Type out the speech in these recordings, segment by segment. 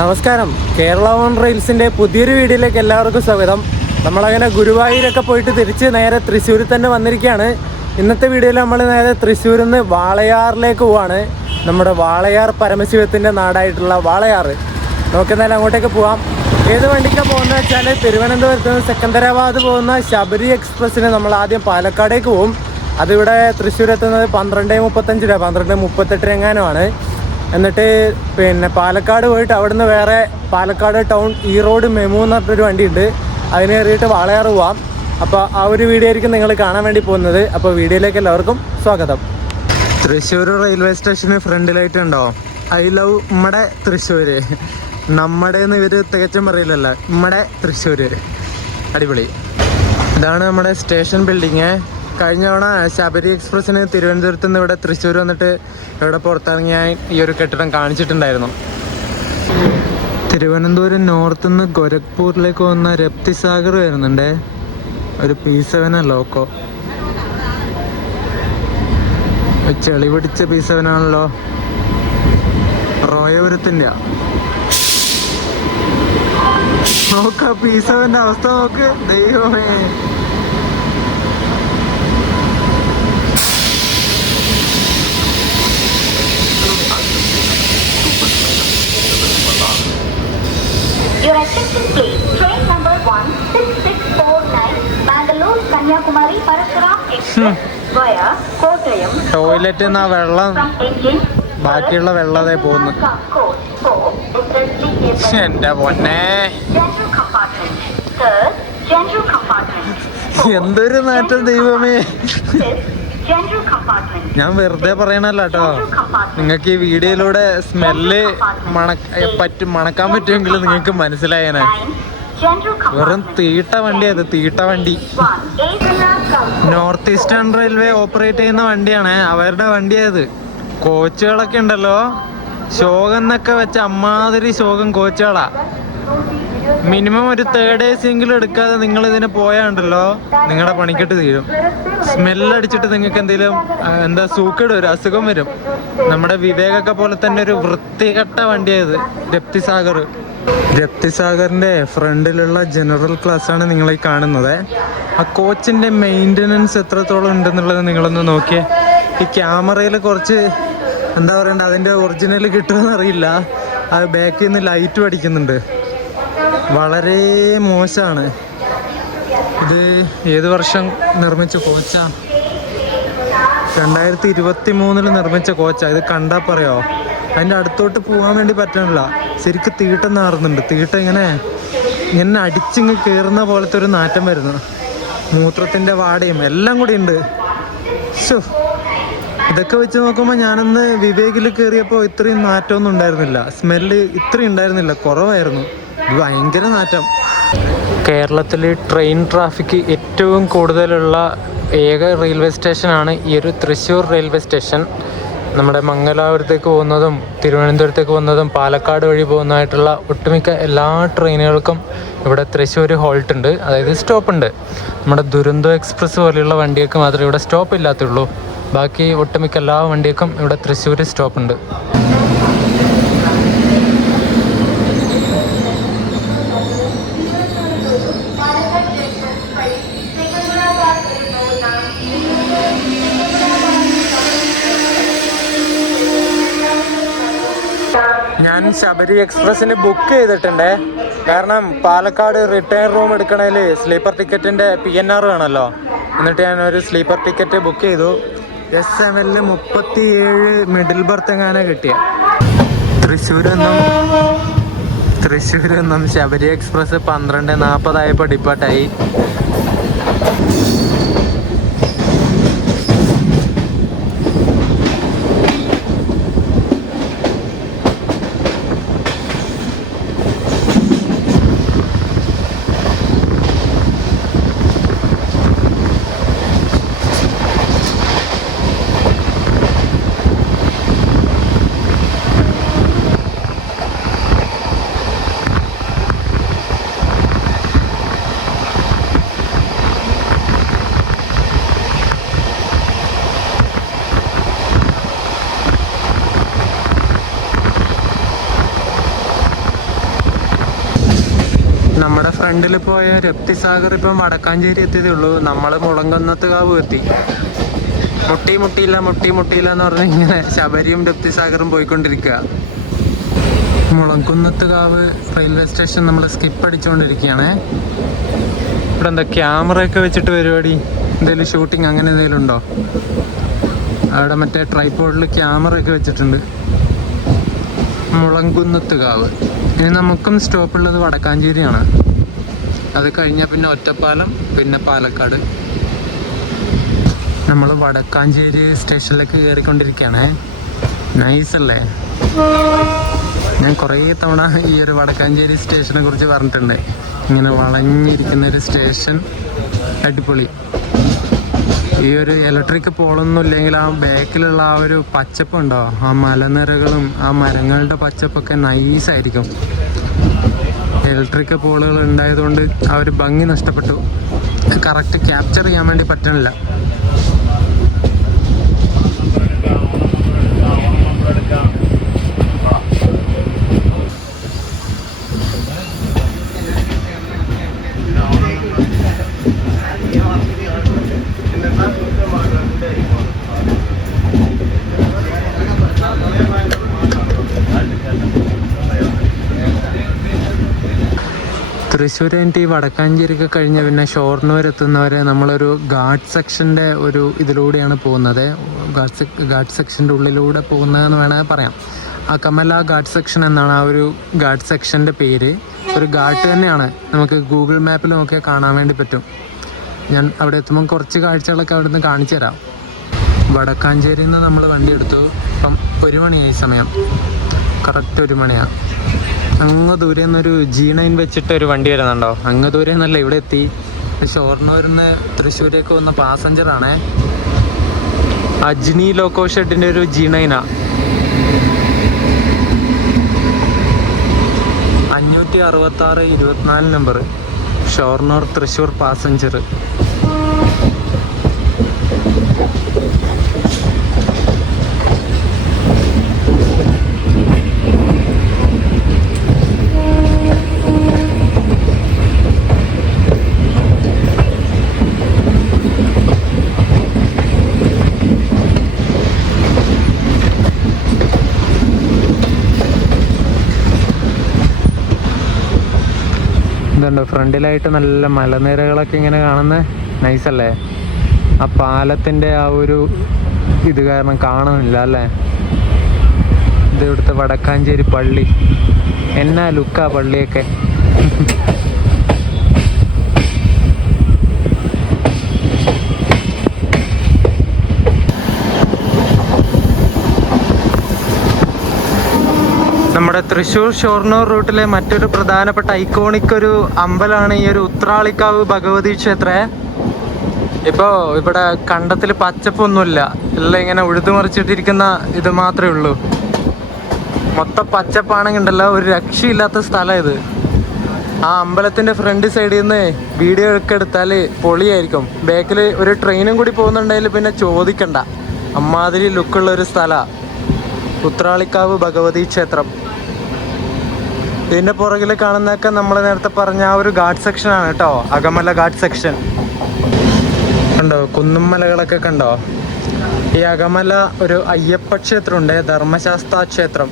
നമസ്കാരം. കേരള ഓൺ റെയിൽസിൻ്റെ പുതിയൊരു വീഡിയോയിലേക്ക് എല്ലാവർക്കും സ്വാഗതം. നമ്മളങ്ങനെ ഗുരുവായൂരൊക്കെ പോയിട്ട് തിരിച്ച് നേരെ തൃശ്ശൂരിൽ തന്നെ വന്നിരിക്കുകയാണ്. ഇന്നത്തെ വീഡിയോയിൽ നമ്മൾ നേരെ തൃശ്ശൂരിൽ നിന്ന് വാളയാറിലേക്ക് പോവാണ്. നമ്മുടെ വാളയാർ പരമശിവത്തിൻ്റെ നാടായിട്ടുള്ള വാളയാർ. നമുക്കെന്നാലും അങ്ങോട്ടേക്ക് പോവാം. ഏത് വണ്ടിക്കാണ് പോകുന്നത് വെച്ചാൽ തിരുവനന്തപുരത്ത് നിന്ന് സെക്കന്ദരാബാദ് പോകുന്ന ശബരി എക്സ്പ്രസ്സിന് നമ്മൾ ആദ്യം പാലക്കാടേക്ക് പോകും. അതിവിടെ തൃശ്ശൂരെത്തുന്നത് 12:35 12:38 എങ്ങാനുമാണ്. എന്നിട്ട് പാലക്കാട് പോയിട്ട് അവിടുന്ന് വേറെ പാലക്കാട് ടൗൺ ഈറോഡ് മെമു എന്ന് പറഞ്ഞൊരു വണ്ടിയുണ്ട്, അതിന് കയറിയിട്ട് വാളയാർ പോവാം. അപ്പോൾ ആ ഒരു വീഡിയോ ആയിരിക്കും നിങ്ങൾ കാണാൻ വേണ്ടി പോകുന്നത്. അപ്പോൾ വീഡിയോയിലേക്ക് എല്ലാവർക്കും സ്വാഗതം. തൃശ്ശൂർ റെയിൽവേ സ്റ്റേഷന് ഫ്രണ്ടിലായിട്ടുണ്ടോ ഐ ലവ് നമ്മുടെ തൃശ്ശൂർ. നമ്മുടെ ഇവർ തികച്ചും പറയില്ലല്ലോ, നമ്മുടെ തൃശ്ശൂർ. അടിപൊളി. ഇതാണ് നമ്മുടെ സ്റ്റേഷൻ ബിൽഡിങ്. കഴിഞ്ഞ തവണ ശബരി എക്സ്പ്രസ്സിന് തിരുവനന്തപുരത്ത് നിന്ന് ഇവിടെ തൃശ്ശൂർ വന്നിട്ട് ഇവിടെ പുറത്തിറങ്ങി ഞാൻ ഈ ഒരു കെട്ടിടം കാണിച്ചിട്ടുണ്ടായിരുന്നു. തിരുവനന്തപുരം നോർത്ത് നിന്ന് ഗോരഖ്പൂരിലേക്ക് പോകുന്ന രപ്തിസാഗർ വരുന്നുണ്ട്. ഒരു P7 ലോക്കോ. ചെളി പിടിച്ച P7 ആണല്ലോ. റോയപുരത്തിൻ്റെ നോക്ക P7 അവസ്ഥ നോക്ക്, ദൈവമേ. Your attention please. Train number 16649 Bangalore Kanyakumari Parashuram Express via Kottayam. Toilet എന്നാ വെള്ളം, ബാക്കിയുള്ള വെള്ളതേ പോകുന്നു. എന്റെ പൊന്നെ, എന്തൊരു നാറ്റം, ദൈവമേ. ഞാൻ വെറുതെ പറയണല്ലോ കേട്ടോ. നിങ്ങൾക്ക് ഈ വീഡിയോയിലൂടെ സ്മെല്ല് മണക്കാൻ പറ്റുമെങ്കിൽ നിങ്ങൾക്ക് മനസ്സിലായേനെ. വെറും തീട്ട വണ്ടി, അത് തീട്ട വണ്ടി. നോർത്ത് ഈസ്റ്റേൺ റെയിൽവേ ഓപ്പറേറ്റ് ചെയ്യുന്ന വണ്ടിയാണ്, അവരുടെ വണ്ടിയായത്. കോച്ചുകളൊക്കെ ഉണ്ടല്ലോ, ശോകം എന്നൊക്കെ വെച്ച അമ്മാതിരി ശോകം കോച്ചുകളാ. മിനിമം ഒരു 3rd AC എങ്കിലും എടുക്കാതെ നിങ്ങൾ ഇതിനെ പോയാണ്ടല്ലോ നിങ്ങളുടെ പണിക്കെട്ട് തീരും. സ്മെല്ലടിച്ചിട്ട് നിങ്ങൾക്ക് എന്തെങ്കിലും സൂക്കേട് വരും, അസുഖം വരും. നമ്മുടെ വിവേകൊക്കെ പോലെ തന്നെ ഒരു വൃത്തികെട്ട വണ്ടിയായത് രപ്തിസാഗർ. രപ്തിസാഗറിൻ്റെ ഫ്രണ്ടിലുള്ള ജനറൽ ക്ലാസ്സാണ് നിങ്ങൾ ഈ കാണുന്നത്. ആ കോച്ചിൻ്റെ മെയിൻ്റനൻസ് എത്രത്തോളം ഉണ്ടെന്നുള്ളത് നിങ്ങളൊന്ന് നോക്കിയേ. ഈ ക്യാമറയിൽ കുറച്ച് എന്താ പറയണ്ട, അതിൻ്റെ ഒറിജിനൽ കിട്ടുമെന്ന് അറിയില്ല. അത് ബാക്കിൽ നിന്ന് ലൈറ്റ് അടിക്കുന്നുണ്ട്, വളരെ മോശമാണ്. ഇത് ഏത് വർഷം നിർമ്മിച്ച കോച്ചാ? 2023 നിർമ്മിച്ച കോച്ചാ. ഇത് കണ്ടാൽ പറയോ, അതിൻ്റെ അടുത്തോട്ട് പോകാൻ വേണ്ടി പറ്റണില്ല. ശരിക്കും തീട്ട നാറുന്നുണ്ട്. തീട്ട ഇങ്ങനെ അടിച്ചിങ്ങ് കയറുന്ന പോലത്തെ ഒരു നാറ്റം വരുന്നു. മൂത്രത്തിൻ്റെ വാടയും എല്ലാം കൂടി ഉണ്ട്. ഇതൊക്കെ വെച്ച് നോക്കുമ്പോൾ ഞാനന്ന് വിവേകിൽ കയറിയപ്പോൾ ഇത്രയും നാറ്റമൊന്നും ഉണ്ടായിരുന്നില്ല. സ്മെല്ല് ഇത്രയും ഉണ്ടായിരുന്നില്ല, കുറവായിരുന്നു. ഇത് ഭയങ്കര നാറ്റം. കേരളത്തിൽ ട്രെയിൻ ട്രാഫിക് ഏറ്റവും കൂടുതലുള്ള ഏക റെയിൽവേ സ്റ്റേഷനാണ് ഈ ഒരു തൃശ്ശൂർ റെയിൽവേ സ്റ്റേഷൻ. നമ്മുടെ മംഗലാപുരത്തേക്ക് പോകുന്നതും തിരുവനന്തപുരത്തേക്ക് പോകുന്നതും പാലക്കാട് വഴി പോകുന്നതായിട്ടുള്ള ഒട്ടുമിക്ക എല്ലാ ട്രെയിനുകൾക്കും ഇവിടെ തൃശ്ശൂർ ഹോൾട്ട് ഉണ്ട്, അതായത് സ്റ്റോപ്പ് ഉണ്ട്. നമ്മുടെ ദുരന്തോ എക്സ്പ്രസ് പോലെയുള്ള വണ്ടികൾക്ക് മാത്രമേ ഇവിടെ സ്റ്റോപ്പ് ഇല്ലാത്തുള്ളൂ. ബാക്കി ഒട്ടുമിക്ക എല്ലാ വണ്ടികൾക്കും ഇവിടെ തൃശ്ശൂർ സ്റ്റോപ്പ് ഉണ്ട്. ഞാൻ ശബരി എക്സ്പ്രസ്സിന് ബുക്ക് ചെയ്തിട്ടുണ്ട്. കാരണം പാലക്കാട് റിട്ടേൺ റൂം എടുക്കണതിൽ സ്ലീപ്പർ ടിക്കറ്റിൻ്റെ PNR വേണമല്ലോ. എന്നിട്ട് ഞാൻ ഒരു സ്ലീപ്പർ ടിക്കറ്റ് ബുക്ക് ചെയ്തു. S7 37 മിഡിൽ ബർത്ത് എങ്ങാനാണ് കിട്ടിയത്. തൃശ്ശൂരിൽ നിന്നും ശബരി എക്സ്പ്രസ് 12:40 ഡിപ്പാർട്ടായി. നമ്മുടെ ഫ്രണ്ടിൽ പോയ രപ്തിസാഗർ ഇപ്പം വടക്കാഞ്ചേരി എത്തിയതേ ഉള്ളൂ. നമ്മൾ മുളങ്കുന്നത്ത് കാവ് എത്തി. മുട്ടിയില്ല എന്ന് പറഞ്ഞ് ഇങ്ങനെ ശബരിയും രപ്തിസാഗറും പോയിക്കൊണ്ടിരിക്കുക. മുളങ്കുന്നത്ത് കാവ് റെയിൽവേ സ്റ്റേഷൻ നമ്മൾ സ്കിപ്പ് അടിച്ചുകൊണ്ടിരിക്കുകയാണ്. ഇവിടെ എന്താ ക്യാമറയൊക്കെ വെച്ചിട്ട് പരിപാടി? എന്തെങ്കിലും ഷൂട്ടിങ് അങ്ങനെ എന്തെങ്കിലും ഉണ്ടോ? അവിടെ മറ്റേ ട്രൈപോഡിൽ ക്യാമറയൊക്കെ വെച്ചിട്ടുണ്ട്. മുളങ്കുന്നത്ത് കാവ്. ഇനി നമുക്കും സ്റ്റോപ്പുള്ളത് വടക്കാഞ്ചേരിയാണ്. അത് കഴിഞ്ഞാൽ പിന്നെ ഒറ്റപ്പാലം, പിന്നെ പാലക്കാട്. നമ്മൾ വടക്കാഞ്ചേരി സ്റ്റേഷനിലേക്ക് കയറിക്കൊണ്ടിരിക്കുകയാണ്. നൈസല്ലേ? ഞാൻ കുറേ തവണ ഈ ഒരു വടക്കാഞ്ചേരി സ്റ്റേഷനെ കുറിച്ച് പറഞ്ഞിട്ടുണ്ട്. ഇങ്ങനെ വളഞ്ഞിരിക്കുന്ന ഒരു സ്റ്റേഷൻ, അടിപൊളി. ഈ ഒരു ഇലക്ട്രിക് പോളൊന്നും ഇല്ലെങ്കിൽ ആ ബാക്കിലുള്ള ആ ഒരു പച്ചപ്പുണ്ടോ, ആ മലനിരകളും ആ മരങ്ങളുടെ പച്ചപ്പൊക്കെ നൈസായിരിക്കും. ഇലക്ട്രിക് പോളുകൾ ഉണ്ടായതുകൊണ്ട് ആ ഒരു ഭംഗി നഷ്ടപ്പെട്ടു. കറക്റ്റ് ക്യാപ്ചർ ചെയ്യാൻ വേണ്ടി പറ്റണില്ല. തൃശ്ശൂർ കഴിഞ്ഞിട്ട് ഈ വടക്കാഞ്ചേരിയൊക്കെ കഴിഞ്ഞ് പിന്നെ ഷൊർണൂർ എത്തുന്നവരെ നമ്മളൊരു ഗാർഡ് സെക്ഷൻ്റെ ഒരു ഇതിലൂടെയാണ് പോകുന്നത്. ഗാർഡ് സെക്ഷൻ്റെ ഉള്ളിലൂടെ പോകുന്നതെന്ന് വേണമെങ്കിൽ പറയാം. അകമല ഗാർഡ് സെക്ഷൻ എന്നാണ് ആ ഒരു ഗാർഡ് സെക്ഷൻ്റെ പേര്. ഒരു ഗാർഡ് തന്നെയാണ്. നമുക്ക് ഗൂഗിൾ മാപ്പിൽ നോക്കിയാൽ കാണാൻ വേണ്ടി പറ്റും. ഞാൻ അവിടെ എത്തുമ്പം കുറച്ച് കാഴ്ചകളൊക്കെ അവിടെ നിന്ന് കാണിച്ചു തരാം. വടക്കാഞ്ചേരിയിൽ നിന്ന് നമ്മൾ വണ്ടി എടുത്തു. ഇപ്പം 1 മണിയായി സമയം. കറക്റ്റ് 1 മണിയാണ്. അങ്ങ് ദൂരെ നിന്നൊരു G9 വെച്ചിട്ട് ഒരു വണ്ടി വരുന്നുണ്ടോ? അങ്ങ് ദൂരെ നിന്നല്ല, ഇവിടെ എത്തി. ഷൊർണൂരിൽ നിന്ന് തൃശ്ശൂരേക്ക് വന്ന പാസഞ്ചറാണേ. അജ്നി ലോക്കോ ഷെഡിൻ്റെ ഒരു G9 566 24 number, Shoranur Thrissur passenger. ഇതുണ്ടോ ഫ്രണ്ടിലായിട്ട് നല്ല മലനിരകളൊക്കെ ഇങ്ങനെ കാണുന്നത്? നൈസല്ലേ? ആ പാലത്തിൻ്റെ ആ ഒരു ഇത് കാരണം കാണുന്നില്ല അല്ലേ? ഇത് ഇവിടുത്തെ വടക്കാഞ്ചേരി പള്ളി. എന്നാ ലുക്കാ പള്ളിയൊക്കെ. നമ്മുടെ തൃശ്ശൂർ ഷൊർണൂർ റൂട്ടിലെ മറ്റൊരു പ്രധാനപ്പെട്ട ഐക്കോണിക് ഒരു അമ്പലമാണ് ഈ ഒരു ഉത്രാളിക്കാവ് ഭഗവതി ക്ഷേത്രം. ഇപ്പോൾ ഇവിടെ കണ്ടത്തിൽ പച്ചപ്പൊന്നുമില്ല, എല്ലാം ഇങ്ങനെ ഉഴുതുമറിച്ചിട്ടിരിക്കുന്ന ഇത് മാത്രമേ ഉള്ളൂ. മൊത്തം പച്ചപ്പാണെങ്കിൽ ഉണ്ടല്ലോ, ഒരു രക്ഷയില്ലാത്ത സ്ഥലം ഇത്. ആ അമ്പലത്തിൻ്റെ ഫ്രണ്ട് സൈഡിൽ നിന്ന് വീഡിയോ ഒക്കെ എടുത്താൽ പൊളിയായിരിക്കും. ബാക്കിൽ ഒരു ട്രെയിനും കൂടി പോകുന്നുണ്ടെങ്കിൽ പിന്നെ ചോദിക്കണ്ട, അമ്മാതിരി ലുക്കുള്ള ഒരു സ്ഥലമാണ് ഉത്രാളിക്കാവ് ഭഗവതി ക്ഷേത്രം. ഇതിൻ്റെ പുറകിൽ കാണുന്നതൊക്കെ നമ്മൾ നേരത്തെ പറഞ്ഞ ആ ഒരു ഗാർഡ് സെക്ഷനാണ് കേട്ടോ, അകമല ഗാർഡ് സെക്ഷൻ. കണ്ടോ കുന്നുമലകളൊക്കെ കണ്ടോ? ഈ അകമല ഒരു അയ്യപ്പ ക്ഷേത്രമുണ്ട്, ധർമ്മശാസ്ത്ര ക്ഷേത്രം.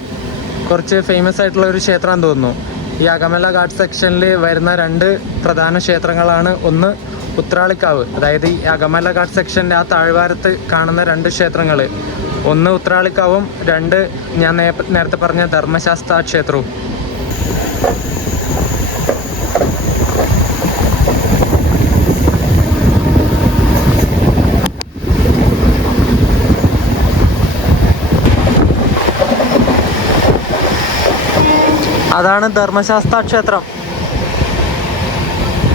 കുറച്ച് ഫേമസ് ആയിട്ടുള്ള ഒരു ക്ഷേത്രമാണെന്ന് തോന്നുന്നു. ഈ അകമല ഗാർഡ് സെക്ഷനിൽ വരുന്ന 2 പ്രധാന ക്ഷേത്രങ്ങളാണ്. ഒന്ന് ഉത്രാളിക്കാവ്, അതായത് ഈ അകമല ഗാർഡ് സെക്ഷൻ്റെ ആ താഴ്വാരത്ത് കാണുന്ന 2 ക്ഷേത്രങ്ങൾ. ഒന്ന് ഉത്രാളിക്കാവും, 2 ഞാൻ നേരത്തെ പറഞ്ഞ ധർമ്മശാസ്ത്ര ക്ഷേത്രവും. അതാണ് ധർമ്മശാസ്ത്ര ക്ഷേത്രം.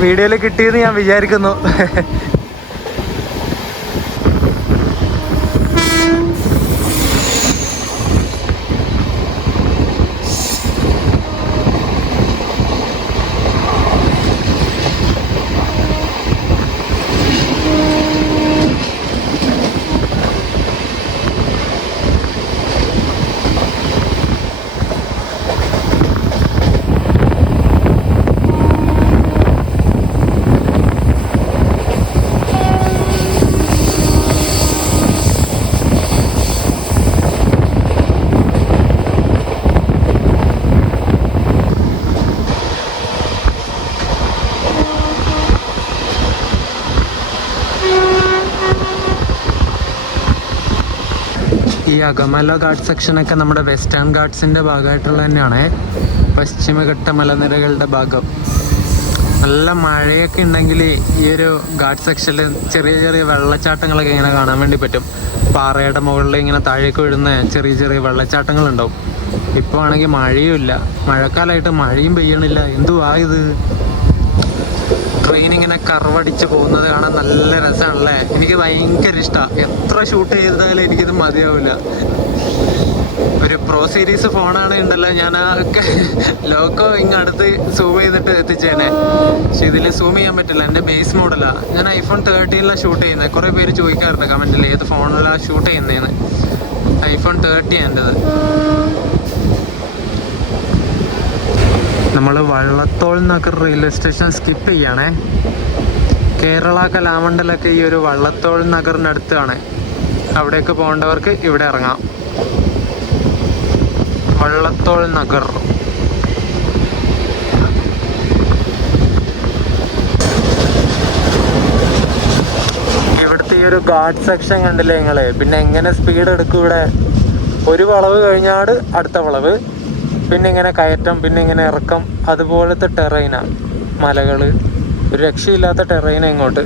വീഡിയോയിൽ കിട്ടിയെന്ന് ഞാൻ വിചാരിക്കുന്നു. അകമല ഘാട്ട് സെക്ഷനൊക്കെ നമ്മുടെ വെസ്റ്റേൺ ഘാട്ട്സിൻ്റെ ഭാഗമായിട്ടുള്ള തന്നെയാണ്. പശ്ചിമഘട്ട മലനിരകളുടെ ഭാഗം. നല്ല മഴയൊക്കെ ഉണ്ടെങ്കിൽ ഈ ഒരു ഘാട്ട് സെക്ഷനിൽ ചെറിയ ചെറിയ വെള്ളച്ചാട്ടങ്ങളൊക്കെ ഇങ്ങനെ കാണാൻ വേണ്ടി പറ്റും. പാറയുടെ മുകളിൽ ഇങ്ങനെ താഴേക്ക് വീഴുന്ന ചെറിയ ചെറിയ വെള്ളച്ചാട്ടങ്ങളുണ്ടാവും. ഇപ്പോൾ ആണെങ്കിൽ മഴയും ഇല്ല, മഴക്കാലമായിട്ട് മഴയും പെയ്യണില്ല. എന്തുവാ ഇത്? ട്രെയിൻ ഇങ്ങനെ കർവടിച്ച് പോകുന്നത് കാണാൻ നല്ല രസമാണല്ലേ. എനിക്ക് ഭയങ്കര ഇഷ്ടമാണ്. എത്ര ഷൂട്ട് ചെയ്താലും എനിക്കിത് മതിയാവില്ല. ഒരു പ്രോ സീരീസ് ഫോണാണ് ഉണ്ടല്ലോ, ഞാൻ ആ ലോക്കോ ഇങ്ങടുത്ത് സൂം ചെയ്തിട്ട് എത്തിച്ചേനെ. പക്ഷെ ഇതിൽ സൂം ചെയ്യാൻ പറ്റില്ല, എൻ്റെ ബേസ് മോഡലാണ്. ഞാൻ iPhone 13 ഷൂട്ട് ചെയ്യുന്നത്. കുറേ പേര് ചോദിക്കാറുണ്ട് കമൻറ്റിൽ ഏത് ഫോണിലാണ് ഷൂട്ട് ചെയ്യുന്നതെന്ന്. iPhone 30 എൻ്റെത്. നമ്മൾ Vallathol Nagar railway station skip ചെയ്യണേ. കേരള കലാമണ്ഡലമൊക്കെ ഈ ഒരു വള്ളത്തോൾ നഗറിനടുത്താണ്. അവിടേക്ക് പോകേണ്ടവർക്ക് ഇവിടെ ഇറങ്ങാം. വള്ളത്തോൾ നഗർ. ഇവിടുത്തെ ഈ ഒരു ഘാട്ട് സെക്ഷൻ കണ്ടില്ലേ നിങ്ങളെ? പിന്നെ എങ്ങനെ സ്പീഡ് എടുക്കും ഇവിടെ? ഒരു വളവ് കഴിഞ്ഞാൽ അടുത്ത വളവ്, പിന്നെ ഇങ്ങനെ കയറ്റം, പിന്നെ ഇങ്ങനെ ഇറക്കം. അതുപോലത്തെ ടെറൈനാണ് മലകൾ. ഒരു രക്ഷയില്ലാത്ത ടെറൈനാണ് ഇങ്ങോട്ട്.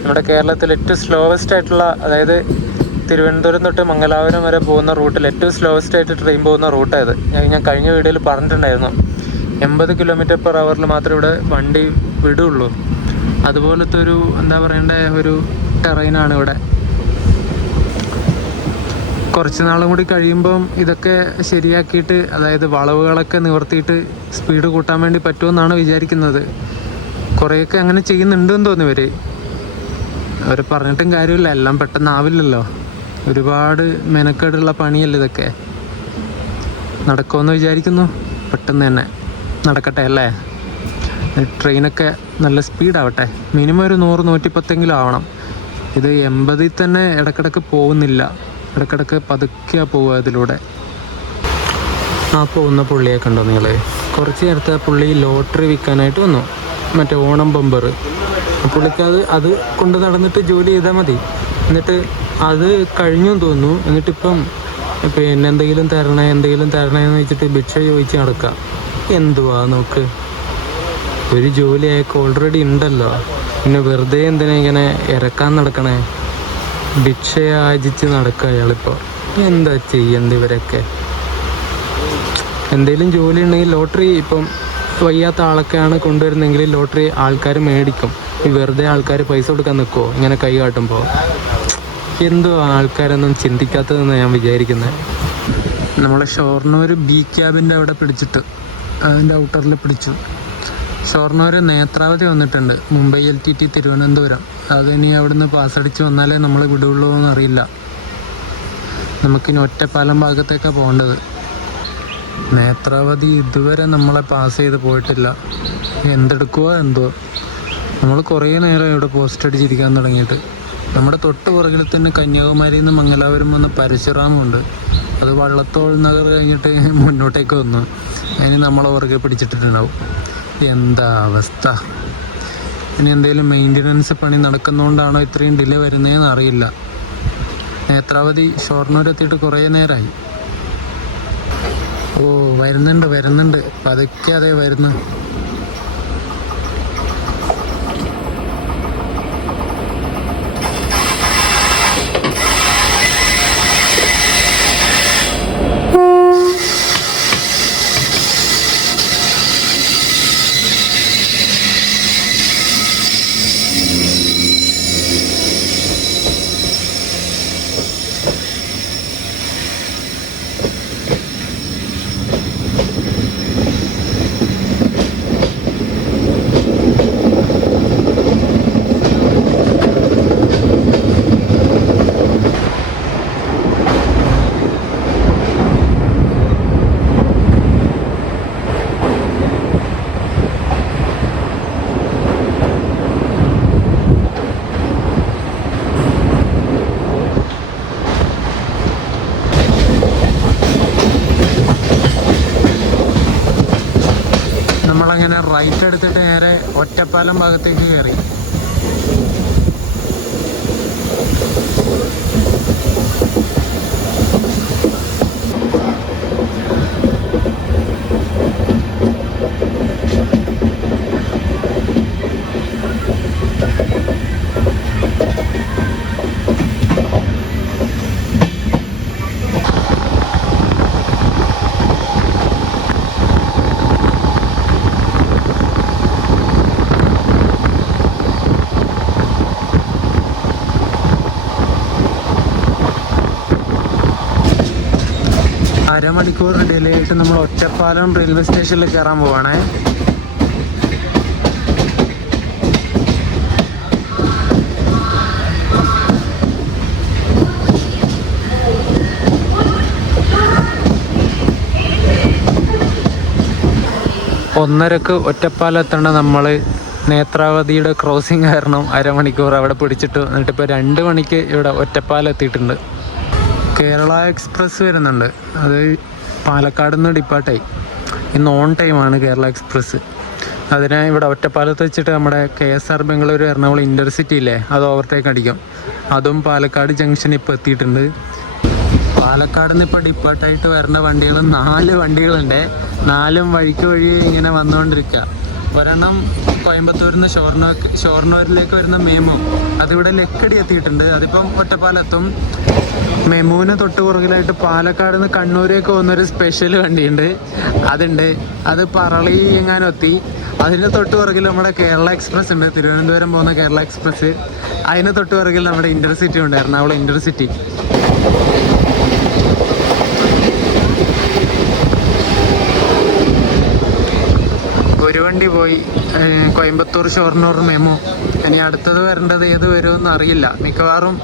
നമ്മുടെ കേരളത്തിൽ ഏറ്റവും സ്ലോവസ്റ്റ് ആയിട്ടുള്ള, അതായത് തിരുവനന്തപുരം തൊട്ട് മംഗലാപുരം വരെ പോകുന്ന റൂട്ടിൽ ഏറ്റവും സ്ലോവസ്റ്റ് ആയിട്ട് ട്രെയിൻ പോകുന്ന റൂട്ടായത്. ഞാൻ കഴിഞ്ഞ വീഡിയോയിൽ പറഞ്ഞിട്ടുണ്ടായിരുന്നു. 80 km/h മാത്രമേ ഇവിടെ വണ്ടി വിടുള്ളൂ. അതുപോലത്തെ ഒരു എന്താ പറയണ്ടേ, ഒരു ടെറൈനാണ് ഇവിടെ. കുറച്ച് നാളും കൂടി കഴിയുമ്പം ഇതൊക്കെ ശരിയാക്കിയിട്ട്, അതായത് വളവുകളൊക്കെ നിവർത്തിയിട്ട് സ്പീഡ് കൂട്ടാൻ വേണ്ടി പറ്റുമെന്നാണ് വിചാരിക്കുന്നത്. കുറേയൊക്കെ അങ്ങനെ ചെയ്യുന്നുണ്ടെന്ന് തോന്നി ഇവർ. അവർ പറഞ്ഞിട്ടും കാര്യമില്ല, എല്ലാം പെട്ടെന്നാവില്ലല്ലോ. ഒരുപാട് മെനക്കേടുള്ള പണിയല്ലേ ഇതൊക്കെ. നടക്കുമെന്ന് വിചാരിക്കുന്നു. പെട്ടെന്ന് തന്നെ നടക്കട്ടെ അല്ലേ. ട്രെയിനൊക്കെ നല്ല സ്പീഡാവട്ടെ. മിനിമം ഒരു 100-110 ആവണം. ഇത് 80 തന്നെ ഇടക്കിടക്ക് പോകുന്നില്ല. ഇടക്കിടക്ക് പതുക്കെ പോവുക ഇതിലൂടെ. ആ പോകുന്ന പുള്ളിയെ കണ്ടോ നിങ്ങൾ? കുറച്ച് നേരത്തെ പുള്ളി ലോട്ടറി വിൽക്കാനായിട്ട് വന്നു, മറ്റേ ഓണം ബമ്പർ. പുള്ളിക്ക് അത് കൊണ്ട് നടന്നിട്ട് ജോലി ചെയ്താൽ മതി. എന്നിട്ട് അത് കഴിഞ്ഞു തോന്നുന്നു. എന്നിട്ടിപ്പം പിന്നെ എന്തെങ്കിലും തരണേന്ന് വെച്ചിട്ട് ഭിക്ഷ ചോദിച്ച് നടക്കുക. എന്തുവാ നോക്ക്, ഒരു ജോലി അയാൾക്ക് ഓൾറെഡി ഉണ്ടല്ലോ. പിന്നെ വെറുതെ എന്തിനാ ഇങ്ങനെ ഇറക്കാൻ നടക്കണേ? ഭിക്ഷ യാചിച്ച് നടക്കുക അയാളിപ്പോൾ. എന്താ ചെയ്യേണ്ടത് ഇവരൊക്കെ? എന്തെങ്കിലും ജോലി ഉണ്ടെങ്കിൽ ലോട്ടറി, ഇപ്പം വയ്യാത്ത ആളൊക്കെയാണ് കൊണ്ടുവരുന്നെങ്കിൽ ലോട്ടറി ആൾക്കാർ മേടിക്കും. ഈ വെറുതെ ആൾക്കാർ പൈസ കൊടുക്കാൻ നിൽക്കുമോ ഇങ്ങനെ കൈ കാട്ടുമ്പോൾ? എന്തോ ആൾക്കാരൊന്നും ചിന്തിക്കാത്തതെന്ന് ഞാൻ വിചാരിക്കുന്നത്. നമ്മളെ ഷൊർണൂർ ബി ക്യാബിൻ്റെ അവിടെ പിടിച്ചിട്ട്, അതിൻ്റെ ഔട്ടറിൽ പിടിച്ചു. ഷൊർണൂർ നേത്രാവതി വന്നിട്ടുണ്ട്, മുംബൈ LTT തിരുവനന്തപുരം. അതിനി അവിടുന്ന് പാസ്സടിച്ച് വന്നാലേ നമ്മൾ വിടുള്ളൂ എന്നറിയില്ല. നമുക്കിനി ഒറ്റപ്പാലം ഭാഗത്തേക്കാണ് പോകേണ്ടത്. നേത്രാവതി ഇതുവരെ നമ്മളെ പാസ് ചെയ്ത് പോയിട്ടില്ല. എന്തെടുക്കുവോ എന്തോ. നമ്മൾ കുറേ നേരം ഇവിടെ പോസ്റ്റ് അടിച്ചിരിക്കാൻ തുടങ്ങിയിട്ട്. നമ്മുടെ തൊട്ട് പുറകിൽ തന്നെ കന്യാകുമാരിയിൽ നിന്ന് മംഗലാപുരം വന്ന പരശുറാമുണ്ട്. അത് വള്ളത്തോൾ നഗർ കഴിഞ്ഞിട്ട് മുന്നോട്ടേക്ക് വന്നു. അതിന് നമ്മളെ പുറകെ പിടിച്ചിട്ടിട്ടുണ്ടാവും. എന്താ അവസ്ഥ? ഇനി എന്തെങ്കിലും മെയിൻ്റനൻസ് പണി നടക്കുന്നതുകൊണ്ടാണോ ഇത്രയും ഡിലേ വരുന്നതെന്ന് അറിയില്ല. നേത്രാവതി ഷൊർണൂർ എത്തിയിട്ട് കുറേ നേരമായി. ഓ വരുന്നുണ്ട് പതുക്കെ. അതേ വരുന്നു. നമ്മളങ്ങനെ റൈറ്റ് എടുത്തിട്ട് നേരെ ഒറ്റപ്പാലം ഭാഗത്തേക്ക് കയറി. അരമണിക്കൂർ ഡിലേ ആയിട്ട് നമ്മൾ ഒറ്റപ്പാലം റെയിൽവേ സ്റ്റേഷനിൽ കയറാൻ പോവാണേ. ഒന്നരക്ക് ഒറ്റപ്പാലം എത്തേണ്ട നമ്മൾ നേത്രാവതിയുടെ ക്രോസിങ് കാരണം അരമണിക്കൂർ അവിടെ പിടിച്ചിട്ട് എന്നിട്ട് ഇപ്പോൾ 2 മണിക്ക് ഇവിടെ ഒറ്റപ്പാലം എത്തിയിട്ടുണ്ട്. കേരള എക്സ്പ്രസ് വരുന്നുണ്ട്, അത് പാലക്കാട് നിന്ന് ഡിപ്പാർട്ടായി. ഇന്ന് ഓൺ ടൈമാണ് കേരള എക്സ്പ്രസ്. അതിനെ ഇവിടെ ഒറ്റപ്പാലത്ത് വെച്ചിട്ട് നമ്മുടെ KSR ബംഗളൂരു എറണാകുളം ഇൻ്റർസിറ്റി ഇല്ലേ, അത് ഓവർടേക്ക് അടിക്കും. അതും പാലക്കാട് ജംഗ്ഷൻ ഇപ്പോൾ എത്തിയിട്ടുണ്ട്. പാലക്കാട് നിന്ന് ഇപ്പോൾ ഡിപ്പാർട്ടായിട്ട് വരുന്ന വണ്ടികൾ 4 വണ്ടികളുണ്ട്. 4 വഴിക്ക് വഴി ഇങ്ങനെ വന്നുകൊണ്ടിരിക്കുക. ഒരെണ്ണം കോയമ്പത്തൂരിൽ നിന്ന് ഷൊർണൂരിലേക്ക് വരുന്ന മെമു, അതിവിടെ ലക്കടി എത്തിയിട്ടുണ്ട്. അതിപ്പം ഒറ്റപ്പാലത്തും. മെമുവിന് തൊട്ട് പുറകിലായിട്ട് പാലക്കാട് നിന്ന് കണ്ണൂരേക്ക് പോകുന്നൊരു സ്പെഷ്യൽ വണ്ടിയുണ്ട്, അതുണ്ട്. അത് പറളി എങ്ങാനും എത്തി. അതിന് തൊട്ട് പുറകിൽ നമ്മുടെ കേരള എക്സ്പ്രസ് ഉണ്ട്, തിരുവനന്തപുരം പോകുന്ന കേരള എക്സ്പ്രസ്. അതിന് തൊട്ട് പുറകിൽ നമ്മുടെ ഇൻ്റർസിറ്റി ഉണ്ട്, എറണാകുളം ഇൻ്റർസിറ്റി. ഒരു വണ്ടി പോയി, കോയമ്പത്തൂർ ഷൊർണൂർ മെമു. ഇനി അടുത്തത് വരേണ്ടത് ഏത് വരുമെന്ന് അറിയില്ല. മിക്കവാറും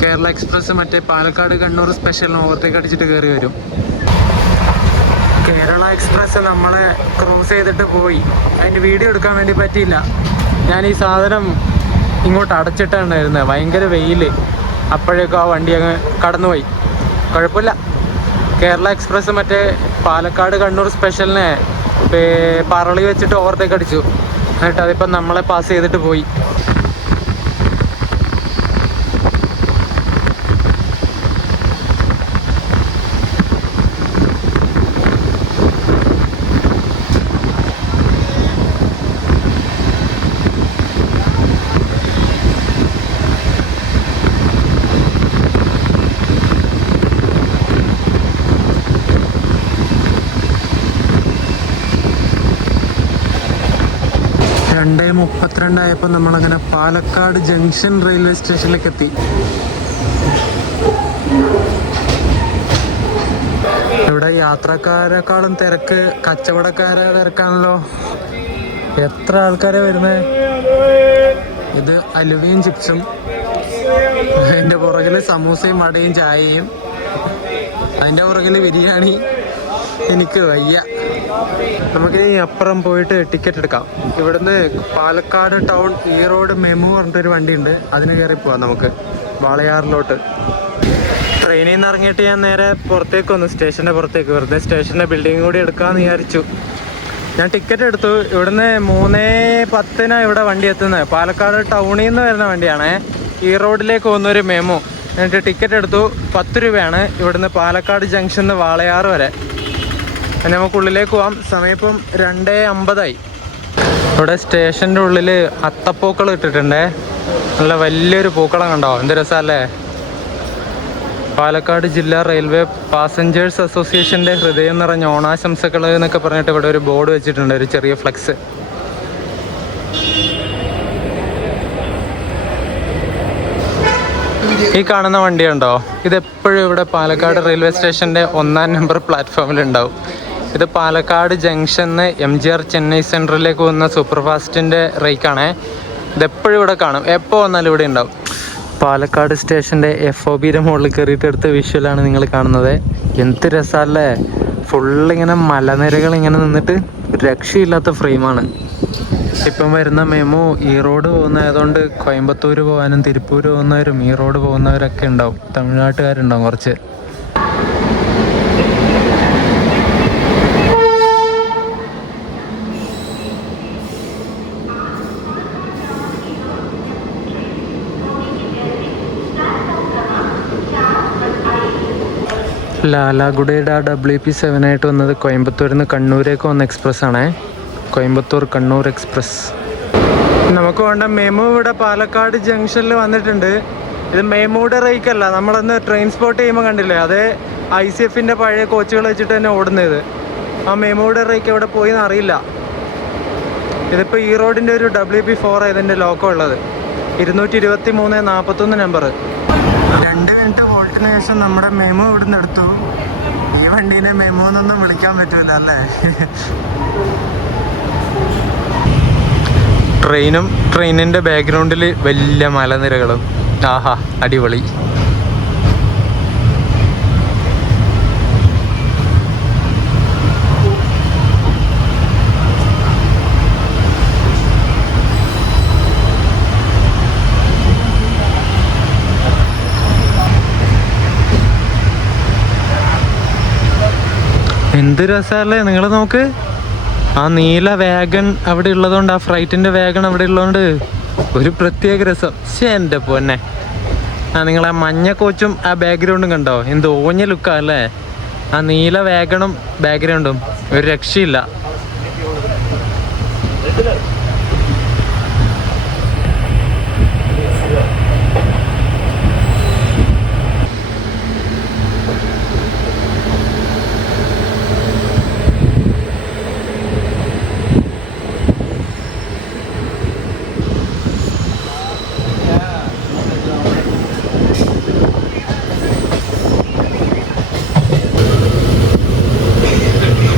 കേരള എക്സ്പ്രസ് മറ്റേ പാലക്കാട് കണ്ണൂർ സ്പെഷ്യൽ ഓവർടേക്ക് അടിച്ചിട്ട് കയറി വരും. കേരള എക്സ്പ്രസ് നമ്മളെ ക്രോസ് ചെയ്തിട്ട് പോയി. അതിൻ്റെ വീഡിയോ എടുക്കാൻ വേണ്ടി പറ്റിയില്ല. ഞാൻ ഈ സാധനം ഇങ്ങോട്ട് അടച്ചിട്ടുണ്ടായിരുന്നത്, ഭയങ്കര വെയിൽ. അപ്പോഴേക്കും ആ വണ്ടി അങ്ങ് കടന്നുപോയി. കുഴപ്പമില്ല. കേരള എക്സ്പ്രസ് മറ്റേ പാലക്കാട് കണ്ണൂർ സ്പെഷ്യലിനെ പറളി വെച്ചിട്ട് ഓവർടേക്ക് അടിച്ചു. എന്നിട്ട് അതിപ്പം നമ്മളെ പാസ് ചെയ്തിട്ട് പോയി. രണ്ടേ 32 ആയപ്പോൾ നമ്മളങ്ങനെ പാലക്കാട് ജംഗ്ഷൻ റെയിൽവേ സ്റ്റേഷനിലേക്ക് എത്തി. ഇവിടെ യാത്രക്കാരെക്കാളും തിരക്ക് കച്ചവടക്കാരെ തിരക്കാണല്ലോ. എത്ര ആൾക്കാരെ വരുന്നത്. ഇത് അലുവയും ചിപ്സും, അതിൻ്റെ പുറകിൽ സമൂസയും വടയും ചായയും, അതിൻ്റെ പുറകിൽ ബിരിയാണി. എനിക്ക് വയ്യ. നമുക്കിനി അപ്പുറം പോയിട്ട് ടിക്കറ്റ് എടുക്കാം. ഇവിടുന്ന് പാലക്കാട് ടൗൺ ഈറോഡ് മെമു പറഞ്ഞിട്ടൊരു വണ്ടിയുണ്ട്, അതിന് കയറി പോവാം നമുക്ക് വാളയാറിലോട്ട്. ട്രെയിനിൽ നിന്ന് ഇറങ്ങിയിട്ട് ഞാൻ നേരെ പുറത്തേക്ക് വന്നു, സ്റ്റേഷൻ്റെ പുറത്തേക്ക്. വെറുതെ സ്റ്റേഷൻ്റെ ബിൽഡിംഗ് കൂടി എടുക്കാമെന്ന് വിചാരിച്ചു. ഞാൻ ടിക്കറ്റ് എടുത്തു. ഇവിടുന്ന് 3:10 ഇവിടെ വണ്ടി എത്തുന്നത്. പാലക്കാട് ടൗണിൽ നിന്ന് വരുന്ന വണ്ടിയാണേ, ഈറോഡിലേക്ക് പോകുന്നൊരു മെമു. എന്നിട്ട് ടിക്കറ്റ് എടുത്തു. 10 രൂപയാണ് ഇവിടുന്ന് പാലക്കാട് ജംഗ്ഷൻ നിന്ന് വാളയാർ വരെ. നമുക്കുള്ളിലേക്ക് പോവാം. സമയം ഇപ്പം 2:50 ഇവിടെ സ്റ്റേഷൻ്റെ ഉള്ളിൽ അത്തപ്പൂക്കൾ ഇട്ടിട്ടുണ്ടേ. നല്ല വലിയൊരു പൂക്കളം കണ്ടോ, എന്ത് രസമല്ലേ. പാലക്കാട് ജില്ലാ റെയിൽവേ പാസഞ്ചേഴ്സ് അസോസിയേഷൻ്റെ ഹൃദയം നിറഞ്ഞ ഓണാശംസകൾ എന്നൊക്കെ പറഞ്ഞിട്ട് ഇവിടെ ഒരു ബോർഡ് വെച്ചിട്ടുണ്ട്, ഒരു ചെറിയ ഫ്ലെക്സ്. ഈ കാണുന്ന വണ്ടിയുണ്ടോ, ഇതെപ്പോഴും ഇവിടെ പാലക്കാട് റെയിൽവേ സ്റ്റേഷൻ്റെ 1-ാം നമ്പർ പ്ലാറ്റ്ഫോമിലുണ്ടാവും. ഇത് പാലക്കാട് ജംഗ്ഷന്ന് MGR ചെന്നൈ സെൻട്രലിലേക്ക് പോകുന്ന സൂപ്പർ ഫാസ്റ്റിൻ്റെ റേക്കാണേ. ഇതെപ്പോഴും ഇവിടെ കാണും, എപ്പോൾ വന്നാലും ഇവിടെ ഉണ്ടാവും. പാലക്കാട് സ്റ്റേഷൻ്റെ FOBയുടെ മുകളിൽ കയറിയിട്ട് എടുത്ത വിഷ്വലാണ് നിങ്ങൾ കാണുന്നത്. എന്ത് രസമല്ലേ. ഫുള്ളിങ്ങനെ മലനിരകൾ ഇങ്ങനെ നിന്നിട്ട് രക്ഷയില്ലാത്ത ഫ്രെയിമാണ്. ഇപ്പം വരുന്ന മെമു ഈറോഡ് പോകുന്നതായതുകൊണ്ട് കോയമ്പത്തൂർ പോകാനും തിരുപ്പൂർ പോകുന്നവരും ഈറോഡ് പോകുന്നവരൊക്കെ ഉണ്ടാവും, തമിഴ്നാട്ടുകാരുണ്ടാവും കുറച്ച്. ലാലാഗുഡയുടെ WP7 ആയിട്ട് വന്നത് കോയമ്പത്തൂരിൽ നിന്ന് കണ്ണൂരേക്ക് വന്ന എക്സ്പ്രസ് ആണേ, കോയമ്പത്തൂർ കണ്ണൂർ എക്സ്പ്രസ്. നമുക്ക് വേണ്ട മെമു ഇവിടെ പാലക്കാട് ജംഗ്ഷനിൽ വന്നിട്ടുണ്ട്. ഇത് മെമുയുടെ റേക്കല്ല, നമ്മളന്ന് ട്രെയിൻ സ്പോട്ട് ചെയ്യുമ്പോൾ കണ്ടില്ലേ, അത് ICFൻ്റെ പഴയ കോച്ചുകൾ വെച്ചിട്ട് തന്നെ ഓടുന്നത്. ആ മെമുയുടെ റേക്ക് എവിടെ പോയി എന്ന് അറിയില്ല. ഇതിപ്പോൾ ഈറോഡിൻ്റെ ഒരു WP4 ഇതിൻ്റെ ലോക്കോ ഉള്ളത്, 223-41 നമ്പർ. 2 മിനിറ്റ് ഹോൾട്ടിന് ശേഷം നമ്മുടെ മെമു ഇവിടുന്ന് എടുത്തു. ഈ വണ്ടീനെ മെമോന്നൊന്നും വിളിക്കാൻ പറ്റൂല അല്ലേ. ട്രെയിനും ട്രെയിനിൻ്റെ ബാക്ക്ഗ്രൗണ്ടിൽ വലിയ മലനിരകളും. ആഹാ, അടിപൊളി. എന്ത് രസമല്ലേ, നിങ്ങൾ നോക്ക്. ആ നീല വാഗൺ അവിടെ ഉള്ളതുകൊണ്ട്, ആ ഫ്രൈറ്റിൻ്റെ വാഗൺ അവിടെ ഉള്ളതുകൊണ്ട് ഒരു പ്രത്യേക രസം. എൻ്റെ പൊന്നെ. ആ നിങ്ങളാ മഞ്ഞ കോച്ചും ആ ബാക്ക്ഗ്രൗണ്ടും കണ്ടോ, എന്ത് ഓഞ്ഞ ലുക്കാ അല്ലേ. ആ നീല വാഗണും ബാക്ക്ഗ്രൗണ്ടും ഒരു രക്ഷയില്ല.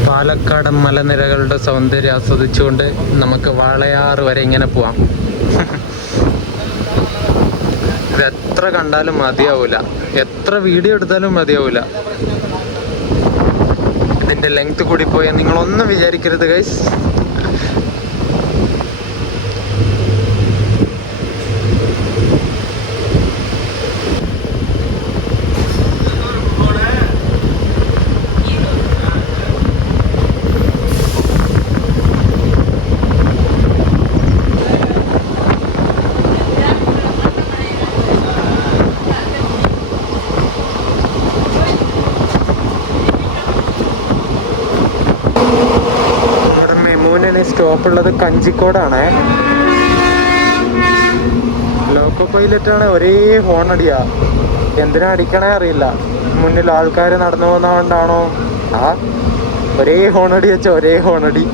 പാലക്കാട് മലനിരകളുടെ സൗന്ദര്യം ആസ്വദിച്ചുകൊണ്ട് നമുക്ക് വാളയാർ വരെ ഇങ്ങനെ പോവാം. ഇത് എത്ര കണ്ടാലും മതിയാവൂല, എത്ര വീഡിയോ എടുത്താലും മതിയാവൂല. ഇതിന്റെ ലെങ്ത് കൂടി പോയാൽ നിങ്ങളൊന്നും വിചാരിക്കരുത് ഗൈസ്. സ്റ്റോപ്പ് ഉള്ളത് കഞ്ചിക്കോടാണ്. ലോക്കോ പൈലറ്റാണ്, ഒരേ ഹോൺ അടിയാ. എന്തിനാ അടിക്കണേ അറിയില്ല. മുന്നിൽ ആൾക്കാർ നടന്നു പോകുന്നതുകൊണ്ടാണോ? ആ ഒരേ ഹോണടി വെച്ച ഒരേ ഹോണടി.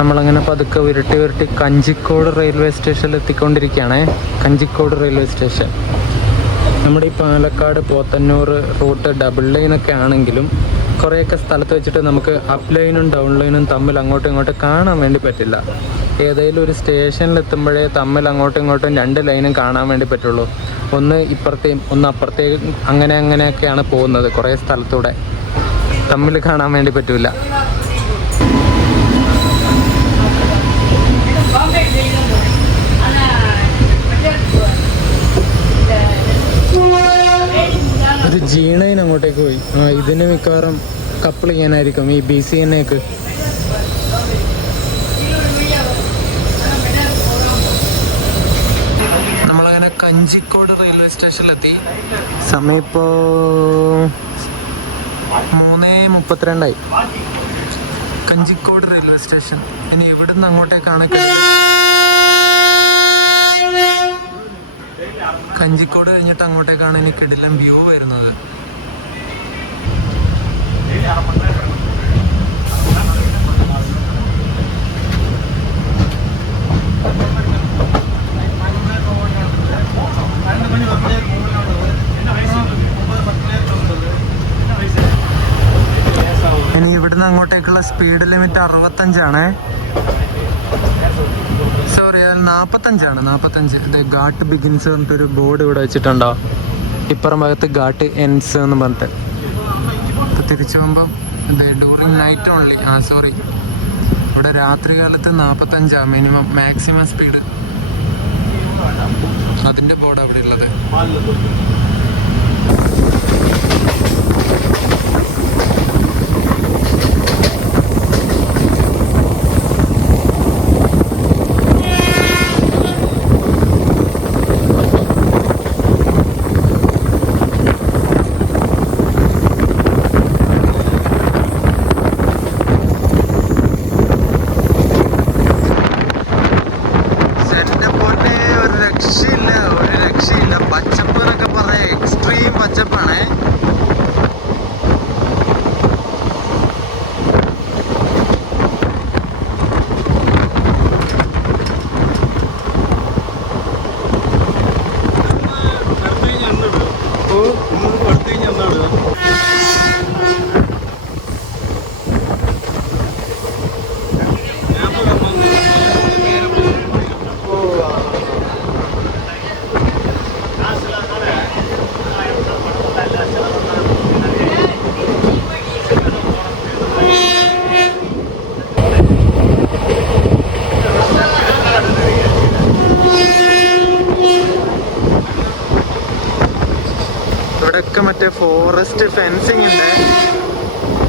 നമ്മളങ്ങനെ പതുക്കെ ഉരുട്ടി കഞ്ചിക്കോട് റെയിൽവേ സ്റ്റേഷനിൽ എത്തിക്കൊണ്ടിരിക്കുകയാണ്. കഞ്ചിക്കോട് റെയിൽവേ സ്റ്റേഷൻ നമ്മുടെ ഈ പാലക്കാട് പോത്തന്നൂർ റൂട്ട് ഡബിൾ ലൈനൊക്കെ ആണെങ്കിലും കുറേയൊക്കെ സ്ഥലത്ത് വെച്ചിട്ട് നമുക്ക് അപ്പ് ലൈനും ഡൗൺ ലൈനും തമ്മിൽ അങ്ങോട്ടും ഇങ്ങോട്ടും കാണാൻ വേണ്ടി പറ്റില്ല. ഏതെങ്കിലും ഒരു സ്റ്റേഷനിലെത്തുമ്പോഴേ തമ്മിൽ അങ്ങോട്ടും ഇങ്ങോട്ടും രണ്ട് ലൈനും കാണാൻ വേണ്ടി പറ്റുള്ളൂ. ഒന്ന് ഇപ്പുറത്തെയും ഒന്ന് അപ്പുറത്തേയും അങ്ങനെയൊക്കെയാണ് പോകുന്നത്. കുറേ സ്ഥലത്തൂടെ തമ്മിൽ കാണാൻ വേണ്ടി പറ്റില്ല. ഒരു G9 അങ്ങോട്ടേക്ക് പോയി. ഇതിന് മിക്കവാറും കപ്പിൾ ചെയ്യാനായിരിക്കും ഈ BCNക്ക്. നമ്മളങ്ങനെ കഞ്ചിക്കോട് റെയിൽവേ സ്റ്റേഷനിലെത്തി. സമയം ഇപ്പോൾ 3:32. Kanjikode railway station. ഇനി ഇവിടുന്ന് അങ്ങോട്ടേക്കാണ് കഞ്ചിക്കോട് കഴിഞ്ഞിട്ട് അങ്ങോട്ടേക്കാണ് ഇനി കിടിലം വ്യൂ വരുന്നത്. ഇനി ഇവിടുന്ന് അങ്ങോട്ടേക്കുള്ള സ്പീഡ് ലിമിറ്റ് 65. സോറി, 45. ഇത് ഘാട്ട് ബിഗിൻസ് പറഞ്ഞിട്ടൊരു ബോർഡ് ഇവിടെ വെച്ചിട്ടുണ്ടോ. ഇപ്പുറം ഭാഗത്ത് ഘാട്ട് എൻഡ്സ് എന്ന് പറഞ്ഞിട്ട്. ഇപ്പോൾ തിരിച്ചു പോകുമ്പം ഇത് ഡ്യൂറിങ് നൈറ്റ് ഓൺലി. സോറി, ഇവിടെ രാത്രി കാലത്ത് 45 മിനിമം, മാക്സിമം സ്പീഡ്. അതിൻ്റെ ബോർഡ് അവിടെ ഉള്ളത്. ഒരു രക്ഷയില്ല. പച്ചപ്പ് എന്നൊക്കെ പറഞ്ഞാൽ എക്സ്ട്രീം പച്ചപ്പാണ്. ഇവിടെയൊക്കെ മറ്റേ ഫോറസ്റ്റ് ഫെൻസിങ് ഉണ്ട്.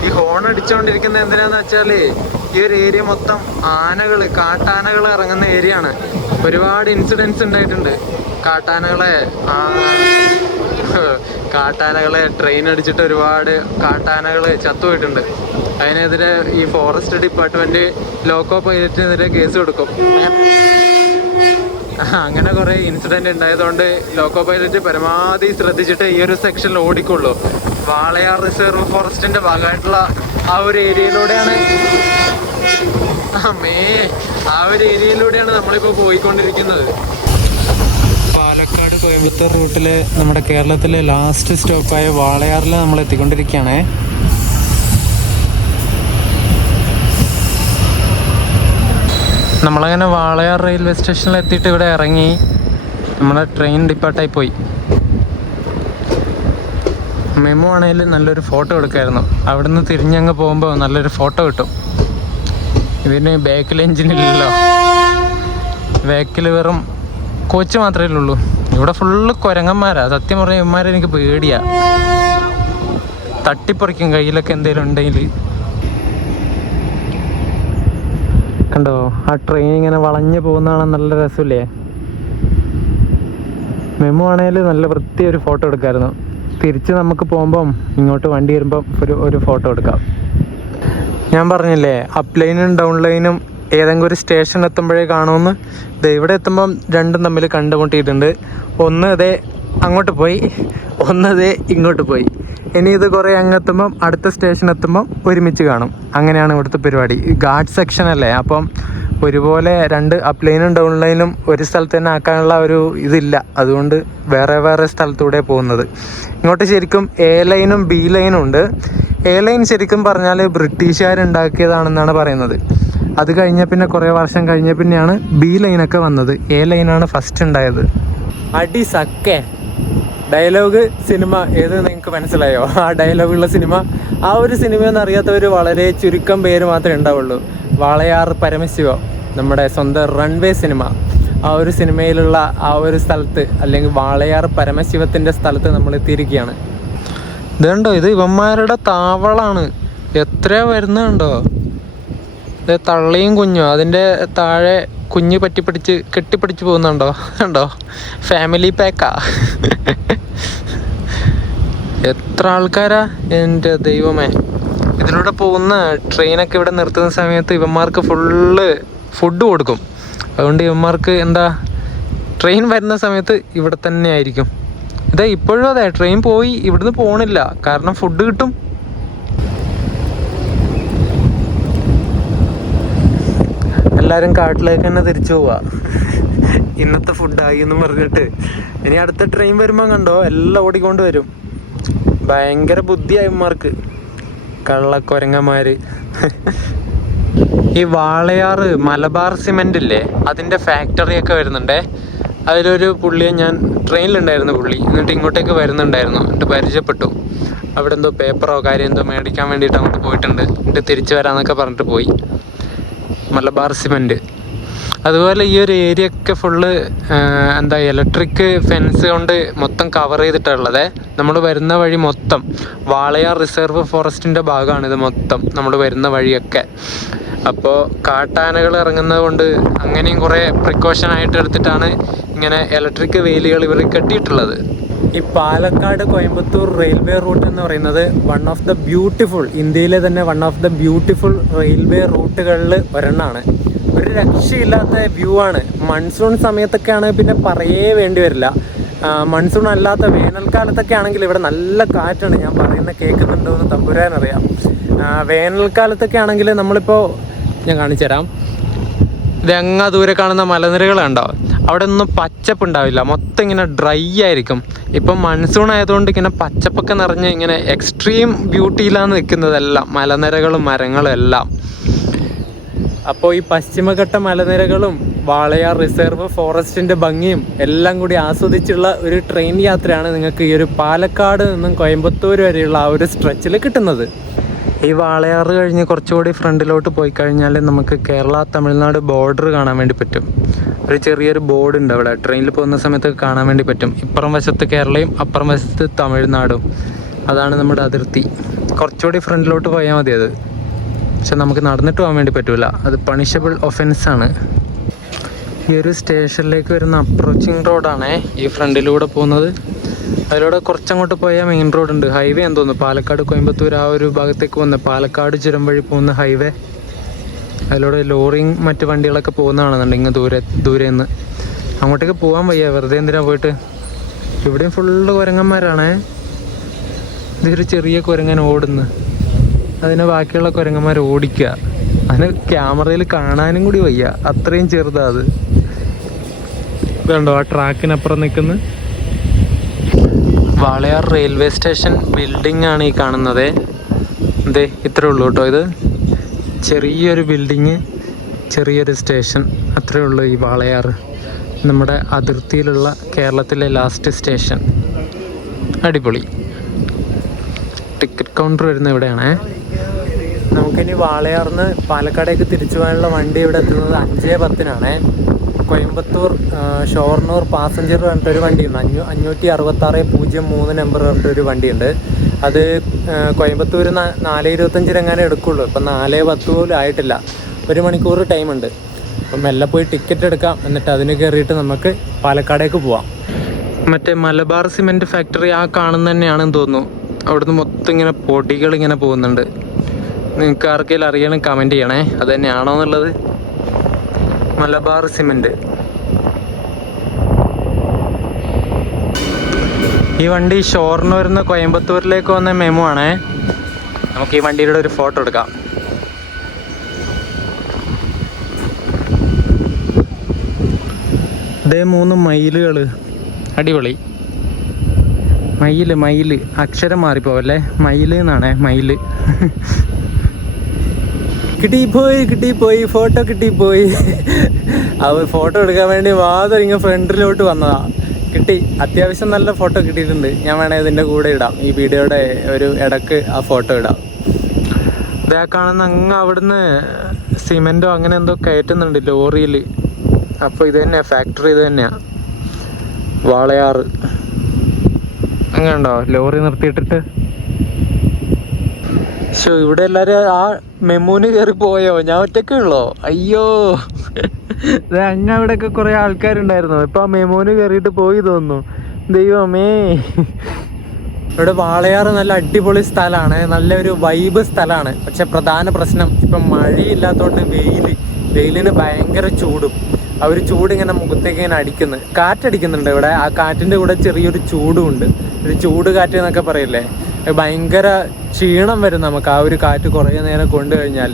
ഈ ഹോൺ അടിച്ചുകൊണ്ടിരിക്കുന്നത് എന്തിനാന്ന് വെച്ചാല് ഈ ഒരു ഏരിയ മൊത്തം കാട്ടാനകൾ ഇറങ്ങുന്ന ഏരിയ ആണ്. ഒരുപാട് ഇൻസിഡൻസ് ഉണ്ടായിട്ടുണ്ട്. കാട്ടാനകളെ ട്രെയിൻ അടിച്ചിട്ട് ഒരുപാട് കാട്ടാനകൾ ചത്തുപോയിട്ടുണ്ട്. അതിനെതിരെ ഈ ഫോറസ്റ്റ് ഡിപ്പാർട്ട്മെന്റ് ലോക്കോ പൈലറ്റിനെതിരെ കേസ് കൊടുക്കും. അങ്ങനെ കുറെ ഇൻസിഡന്റ് ഉണ്ടായതുകൊണ്ട് ലോക്കോ പൈലറ്റ് പരമാവധി ശ്രദ്ധിച്ചിട്ട് ഈ ഒരു സെക്ഷനിൽ ഓടിക്കുള്ളൂ. വാളയാർ റിസർവ് ഫോറസ്റ്റിന്റെ ഭാഗമായിട്ടുള്ള ആ ഒരു ഏരിയയിലൂടെയാണ് നമ്മളിപ്പോൾ പോയിക്കൊണ്ടിരിക്കുന്നത്. പാലക്കാട് കോയമ്പത്തൂർ റൂട്ടില് നമ്മുടെ കേരളത്തിലെ ലാസ്റ്റ് സ്റ്റോപ്പായ വാളയാറിൽ നമ്മൾ എത്തിക്കൊണ്ടിരിക്കുകയാണേ. നമ്മളങ്ങനെ വാളയാർ റെയിൽവേ സ്റ്റേഷനിൽ എത്തിയിട്ട് ഇവിടെ ഇറങ്ങി. നമ്മളെ ട്രെയിൻ ഡിപ്പാർട്ടായി പോയി. മെമു ആണെങ്കിൽ നല്ലൊരു ഫോട്ടോ എടുക്കായിരുന്നു. അവിടുന്ന് തിരിഞ്ഞങ്ങ് പോകുമ്പോൾ നല്ലൊരു ഫോട്ടോ കിട്ടും. ഇതിന് ബാക്കിൽ എഞ്ചിനില്ലല്ലോ, ബാക്കിൽ വെറും കോച്ച് മാത്രമേ ഉള്ളൂ. ഇവിടെ ഫുള്ള് കുരങ്ങന്മാരാ. സത്യം പറഞ്ഞാൽ ഇവന്മാരെ എനിക്ക് പേടിയാ. തട്ടിപ്പറിക്കും കയ്യിലൊക്കെ എന്തെങ്കിലും ഉണ്ടെങ്കിൽ. കണ്ടോ ആ ട്രെയിൻ ഇങ്ങനെ വളഞ്ഞു പോകുന്നതാണ് നല്ല രസമില്ലേ. മെമു ആണെങ്കിൽ നല്ല വൃത്തി ഒരു ഫോട്ടോ എടുക്കാമായിരുന്നു. തിരിച്ച് നമുക്ക് പോകുമ്പം ഇങ്ങോട്ട് വണ്ടി വരുമ്പം ഒരു ഫോട്ടോ എടുക്കാം. ഞാൻ പറഞ്ഞില്ലേ അപ്പ് ലൈനും ഡൗൺ ലൈനും ഏതെങ്കിലും ഒരു സ്റ്റേഷൻ എത്തുമ്പോഴേ കാണുമെന്ന്. ഇവിടെ എത്തുമ്പം രണ്ടും തമ്മിൽ കണ്ടുമുട്ടിയിട്ടുണ്ട്. ഒന്ന് ഇതേ അങ്ങോട്ട് പോയി, ഒന്ന് ഇതേ ഇങ്ങോട്ട് പോയി. ഇനി ഇത് കുറേ അങ്ങെത്തുമ്പം അടുത്ത സ്റ്റേഷൻ എത്തുമ്പം ഒരുമിച്ച് കാണും. അങ്ങനെയാണ് ഇവിടുത്തെ പരിപാടി. ഗാർഡ് സെക്ഷൻ അല്ലേ, അപ്പം ഒരുപോലെ രണ്ട് അപ്പ് ലൈനും ഡൗൺ ലൈനും ഒരു സ്ഥലത്ത് തന്നെ ആക്കാനുള്ള ഒരു ഇതില്ല. അതുകൊണ്ട് വേറെ വേറെ സ്ഥലത്തൂടെ പോകുന്നത്. ഇങ്ങോട്ട് ശരിക്കും എ ലൈനും ബി ലൈനും ഉണ്ട്. എ ലൈൻ ശരിക്കും പറഞ്ഞാൽ ബ്രിട്ടീഷുകാരുണ്ടാക്കിയതാണെന്നാണ് പറയുന്നത്. അത് കഴിഞ്ഞ പിന്നെ കുറേ വർഷം കഴിഞ്ഞ പിന്നെയാണ് ബി ലൈനൊക്കെ വന്നത്. എ ലൈനാണ് ഫസ്റ്റ് ഉണ്ടായത്. അടി സക്കേ ഡയലോഗ് സിനിമ ഏത് നിങ്ങൾക്ക് മനസ്സിലായോ? ആ ഡയലോഗുള്ള സിനിമ. ആ ഒരു സിനിമയെന്ന് അറിയാത്തവർ വളരെ ചുരുക്കം പേര് മാത്രമേ ഉണ്ടാവുള്ളൂ. വാളയാർ പരമശിവം, നമ്മുടെ സ്വന്തം റൺവേ സിനിമ. ആ ഒരു സിനിമയിലുള്ള ആ ഒരു സ്ഥലത്ത്, അല്ലെങ്കിൽ വാളയാർ പരമശിവത്തിൻ്റെ സ്ഥലത്ത് നമ്മൾ എത്തിയിരിക്കുകയാണ്. ഇതുണ്ടോ, ഇത് ഇവന്മാരുടെ താവളാണ്. എത്രയാ വരുന്നുണ്ടോ. ഇത് തള്ളിയും കുഞ്ഞോ, അതിൻ്റെ താഴെ കുഞ്ഞ് കെട്ടിപ്പിടിച്ച് പോകുന്നുണ്ടോ? ഉണ്ടോ, ഫാമിലി പാക്കാ. എത്ര ആൾക്കാരാ എൻ്റെ ദൈവമേ. ഇതിലൂടെ പോകുന്ന ട്രെയിനൊക്കെ ഇവിടെ നിർത്തുന്ന സമയത്ത് ഇവന്മാർക്ക് ഫുള്ള് ഫുഡ് കൊടുക്കും. അതുകൊണ്ട് ഇവന്മാർക്ക് എന്താ, ട്രെയിൻ വരുന്ന സമയത്ത് ഇവിടെ തന്നെ ആയിരിക്കും. ഇതാ ഇപ്പോഴും അതെ, ട്രെയിൻ പോയി ഇവിടുന്ന് പോകണില്ല, കാരണം ഫുഡ് കിട്ടും. എല്ലാവരും കാട്ടിലേക്ക് തന്നെ തിരിച്ചു പോവാ. ഇന്നത്തെ ഫുഡായി എന്ന് പറഞ്ഞിട്ട്. ഇനി അടുത്ത ട്രെയിൻ വരുമ്പോൾ കണ്ടോ എല്ലാം ഓടിക്കൊണ്ട് വരും. ഭയങ്കര ബുദ്ധിയായമാർക്ക്, കള്ളക്കൊരങ്ങന്മാര്. ഈ വാളയാർ മലബാർ സിമെന്റ് ഇല്ലേ, അതിൻ്റെ ഫാക്ടറിയൊക്കെ വരുന്നുണ്ടേ. അതിലൊരു പുള്ളിയെ ഞാൻ ട്രെയിനിലുണ്ടായിരുന്നു. പുള്ളി എന്നിട്ട് ഇങ്ങോട്ടേക്ക് വരുന്നുണ്ടായിരുന്നു. എന്നിട്ട് പരിചയപ്പെട്ടു. അവിടെ എന്തോ പേപ്പറോ കാര്യം എന്തോ മേടിക്കാൻ വേണ്ടിയിട്ട് അങ്ങോട്ട് പോയിട്ടുണ്ട്. എന്നിട്ട് തിരിച്ചു വരാമെന്നൊക്കെ പറഞ്ഞിട്ട് പോയി. മലബാർ സിമെൻറ്റ്. അതുപോലെ ഈ ഒരു ഏരിയ ഒക്കെ ഫുള്ള് ഇലക്ട്രിക് ഫെൻസ് കൊണ്ട് മൊത്തം കവർ ചെയ്തിട്ടുള്ളത്. നമ്മൾ വരുന്ന വഴി മൊത്തം വാളയാർ റിസർവ് ഫോറസ്റ്റിൻ്റെ ഭാഗമാണിത് മൊത്തം, നമ്മൾ വരുന്ന വഴിയൊക്കെ. അപ്പോൾ കാട്ടാനകൾ ഇറങ്ങുന്നത് കൊണ്ട് അങ്ങനെയും കുറേ പ്രിക്കോഷനായിട്ട് എടുത്തിട്ടാണ് ഇങ്ങനെ ഇലക്ട്രിക് വേലികൾ ഇവർ കെട്ടിയിട്ടുള്ളത്. ഈ പാലക്കാട് കോയമ്പത്തൂർ റെയിൽവേ റൂട്ട് എന്ന് പറയുന്നത് വൺ ഓഫ് ദ ബ്യൂട്ടിഫുൾ, ഇന്ത്യയിലെ തന്നെ one of the beautiful railway റൂട്ടുകളിൽ ഒരെണ്ണമാണ്. ഒരു രക്ഷയില്ലാത്ത വ്യൂ ആണ്. മൺസൂൺ സമയത്തൊക്കെ ആണെങ്കിൽ പിന്നെ പറയേ വേണ്ടി വരില്ല. മൺസൂൺ അല്ലാത്ത വേനൽക്കാലത്തൊക്കെ ആണെങ്കിൽ ഇവിടെ നല്ല കാറ്റാണ്. ഞാൻ പറയുന്നത് കേൾക്കുന്നുണ്ടോ എന്ന് തമ്പുരാനറിയാം. വേനൽക്കാലത്തൊക്കെ ആണെങ്കിൽ നമ്മളിപ്പോൾ ഞാൻ കാണിച്ചു തരാം. ഇതങ്ങ ദൂരെ കാണുന്ന മലനിരകളുണ്ടോ, അവിടെ ഒന്നും പച്ചപ്പ് ഉണ്ടാവില്ല, മൊത്തം ഇങ്ങനെ ഡ്രൈ ആയിരിക്കും. ഇപ്പം മൺസൂൺ ആയതുകൊണ്ട് ഇങ്ങനെ പച്ചപ്പൊക്കെ നിറഞ്ഞ് ഇങ്ങനെ എക്സ്ട്രീം ബ്യൂട്ടിയിലാണ് നിൽക്കുന്നതെല്ലാം, മലനിരകളും മരങ്ങളും എല്ലാം. അപ്പോൾ ഈ പശ്ചിമഘട്ട മലനിരകളും വാളയാർ റിസർവ് ഫോറസ്റ്റിൻ്റെ ഭംഗിയും എല്ലാം കൂടി ആസ്വദിച്ചുള്ള ഒരു ട്രെയിൻ യാത്രയാണ് നിങ്ങൾക്ക് ഈ ഒരു പാലക്കാട് നിന്നും കോയമ്പത്തൂർ വരെയുള്ള ആ ഒരു സ്ട്രെച്ചിൽ കിട്ടുന്നത്. ഈ വാളയാർ കഴിഞ്ഞ് കുറച്ചുകൂടി ഫ്രണ്ടിലോട്ട് പോയി കഴിഞ്ഞാൽ നമുക്ക് കേരള തമിഴ്നാട് ബോർഡർ കാണാൻ വേണ്ടി പറ്റും. ഒരു ചെറിയൊരു ബോർഡ് ഉണ്ട് അവിടെ. ട്രെയിനിൽ പോകുന്ന സമയത്ത് കാണാൻ വേണ്ടി പറ്റും. ഇപ്പുറം വശത്ത് കേരളയും അപ്പുറം വശത്ത് തമിഴ്നാടും. അതാണ് നമ്മുടെ അതിർത്തി. കുറച്ചുകൂടി ഫ്രണ്ടിലോട്ട് പോയാൽ മതി അത്. പക്ഷെ നമുക്ക് നടന്നിട്ട് പോകാൻ വേണ്ടി പറ്റില്ല, അത് പണിഷബിൾ ഒഫൻസാണ്. ഈ ഒരു സ്റ്റേഷനിലേക്ക് വരുന്ന അപ്രോച്ചിങ് റോഡാണേ ഈ ഫ്രണ്ടിലൂടെ പോകുന്നത്. അതിലൂടെ കുറച്ചങ്ങോട്ട് പോയാൽ മെയിൻ റോഡ് ഉണ്ട്, ഹൈവേ എന്ന് തോന്നുന്നു. പാലക്കാട് കോയമ്പത്തൂർ ആ ഒരു ഭാഗത്തേക്ക് പോകുന്ന പാലക്കാട് ചുരം വഴി പോകുന്ന ഹൈവേ. അതിലൂടെ ലോറിയും മറ്റ് വണ്ടികളൊക്കെ പോകുന്നതാണെന്നുണ്ടെങ്കിൽ ദൂരെ നിന്ന് അങ്ങോട്ടേക്ക് പോകാൻ വയ്യ. വെറുതെ എന്തിനാ പോയിട്ട്. ഇവിടെയും ഫുള്ള് കുരങ്ങന്മാരാണേ. ഇതൊരു ചെറിയ കുരങ്ങൻ ഓടുന്നു, അതിനെ ബാക്കിയുള്ള കുരങ്ങന്മാർ ഓടിക്കുക. അതിന് ക്യാമറയിൽ കാണാനും കൂടി വയ്യ, അത്രയും ചെറുതാ അത്. ഇതുണ്ടോ ആ ട്രാക്കിനപ്പുറം നിൽക്കുന്നത്. വാളയാർ റെയിൽവേ സ്റ്റേഷൻ ബിൽഡിംഗ് ആണ് ഈ കാണുന്നത്. എന്തേ ഇത്രേ ഉള്ളൂ കേട്ടോ. ഇത് ചെറിയൊരു ബിൽഡിങ്, ചെറിയൊരു സ്റ്റേഷൻ, അത്രേ ഉള്ളൂ ഈ വാളയാർ. നമ്മുടെ അതിർത്തിയിലുള്ള കേരളത്തിലെ ലാസ്റ്റ് സ്റ്റേഷൻ. അടിപൊളി. ടിക്കറ്റ് കൗണ്ടർ വരുന്നത് ഇവിടെയാണേ. നമുക്കിനി വാളയാറിന്ന് പാലക്കാടേക്ക് തിരിച്ചു പോകാനുള്ള വണ്ടി ഇവിടെ എത്തുന്നത് 5:10 കോയമ്പത്തൂർ ഷൊർണൂർ പാസഞ്ചർ പറഞ്ഞിട്ടൊരു വണ്ടിയുണ്ട്. 56603 നമ്പർ പറഞ്ഞിട്ടൊരു വണ്ടിയുണ്ട്. അത് കോയമ്പത്തൂർ 4:25 എങ്ങാനും എടുക്കുള്ളൂ. ഇപ്പം 4:10 പോലും ആയിട്ടില്ല. 1 മണിക്കൂർ ടൈമുണ്ട്. അപ്പം മെല്ലെ പോയി ടിക്കറ്റ് എടുക്കാം, എന്നിട്ട് അതിന് കയറിയിട്ട് നമുക്ക് പാലക്കാടേക്ക് പോവാം. മറ്റേ മലബാർ സിമെൻറ്റ് ഫാക്ടറി ആ കാണുന്ന തന്നെയാണെന്ന് തോന്നുന്നു. അവിടുന്ന് മൊത്തം ഇങ്ങനെ പൊടികൾ ഇങ്ങനെ പോകുന്നുണ്ട്. നിങ്ങൾക്ക് ആർക്കെങ്കിലും അറിയണം കമൻറ്റ് ചെയ്യണേ, അത് തന്നെയാണോ എന്നുള്ളത്. മലബാർ സിമെൻറ്റ്. ഈ വണ്ടി ഷൊർണൂരിൽ നിന്ന് കോയമ്പത്തൂരിലേക്ക് വന്ന മെമു ആണേ. നമുക്ക് ഈ വണ്ടിയുടെ ഒരു ഫോട്ടോ എടുക്കാം. ഇതേ 3 മയിലുകൾ. അടിപൊളി. മയില് അക്ഷരം മാറിപ്പോവല്ലേ, മയില് എന്നാണേ, മയില്. കിട്ടിപ്പോയി ഫോട്ടോ കിട്ടിപ്പോയി. അവർ ഫോട്ടോ എടുക്കാൻ വേണ്ടി മാത്രം ഇങ്ങനെ ഫ്രണ്ടിലോട്ട് വന്നതാ. കിട്ടി, അത്യാവശ്യം നല്ല ഫോട്ടോ കിട്ടിയിട്ടുണ്ട്. ഞാൻ വേണേൽ ഇതിൻ്റെ കൂടെ ഇടാം, ഈ വീഡിയോയുടെ ഒരു ഇടക്ക് ആ ഫോട്ടോ ഇടാം. ഇതാ കാണുന്ന അങ്ങ് അവിടുന്ന് സിമെൻറ്റോ അങ്ങനെ എന്തോ കയറ്റുന്നുണ്ട് ലോറിയിൽ. അപ്പോൾ ഇത് തന്നെയാണ് ഫാക്ടറി, ഇത് തന്നെയാണ് വാളയാറ്. അങ്ങനെ ഉണ്ടോ ലോറി നിർത്തിയിട്ടിട്ട്. ശോ, ഇവിടെ എല്ലാവരും ആ മെമ്മൂന് കയറി പോയോ? ഞാൻ ഒറ്റയ്ക്കേ ഉള്ളോ? അയ്യോ, അങ്ങ് അവിടെയൊക്കെ കുറേ ആൾക്കാരുണ്ടായിരുന്നു. ഇപ്പം ആ മെമ്മൂന് കയറിയിട്ട് പോയി തോന്നുന്നു. ദൈവമേ. ഇവിടെ വാളയാർ നല്ല അടിപൊളി സ്ഥലമാണ്, നല്ലൊരു വൈബ് സ്ഥലമാണ്. പക്ഷെ പ്രധാന പ്രശ്നം ഇപ്പം മഴയില്ലാത്തതുകൊണ്ട് വെയിലിന് ഭയങ്കര ചൂടും. ആ ഒരു ചൂട് ഇങ്ങനെ മുഖത്തേക്ക് ഇങ്ങനെ അടിക്കുന്നു. കാറ്റടിക്കുന്നുണ്ട് ഇവിടെ. ആ കാറ്റിൻ്റെ കൂടെ ചെറിയൊരു ചൂടും ഉണ്ട്. ഒരു ചൂട് കാറ്റ് എന്നൊക്കെ പറയില്ലേ, ഭയങ്കര ക്ഷീണം വരും നമുക്ക് ആ ഒരു കാറ്റ് കുറേ നേരം കൊണ്ടു കഴിഞ്ഞാൽ.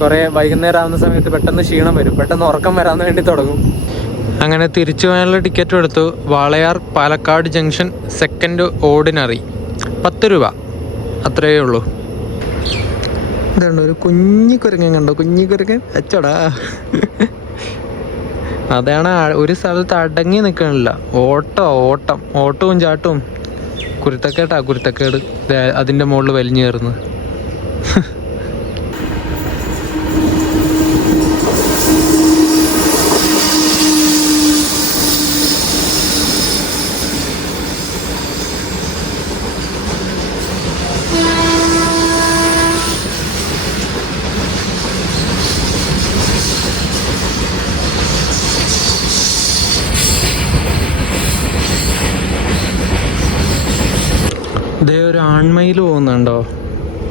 കുറേ വൈകുന്നേരം ആവുന്ന സമയത്ത് പെട്ടെന്ന് ക്ഷീണം വരും, പെട്ടെന്ന് ഉറക്കം വരാൻ വേണ്ടി തുടങ്ങും. അങ്ങനെ തിരിച്ചു പോകാനുള്ള ടിക്കറ്റും എടുത്തു. Walayar Palakkad junction second ordinary 10 രൂപ, അത്രയേ ഉള്ളൂ. ഇതുണ്ടോ ഒരു കുഞ്ഞി കുരങ്ങൻ, കണ്ടോ കുഞ്ഞി കുരങ്ങൻ അച്ചടാ. അതാണ് ഒരു സ്ഥലത്ത് അടങ്ങി നിൽക്കണില്ല. ഓട്ടവും ചാട്ടവും. കുരുത്തക്കേട് അതിൻ്റെ മുകളിൽ വലിഞ്ഞു കയറുന്നു. ഇതേ ഒരു ആൺമയിൽ പോകുന്നുണ്ടോ?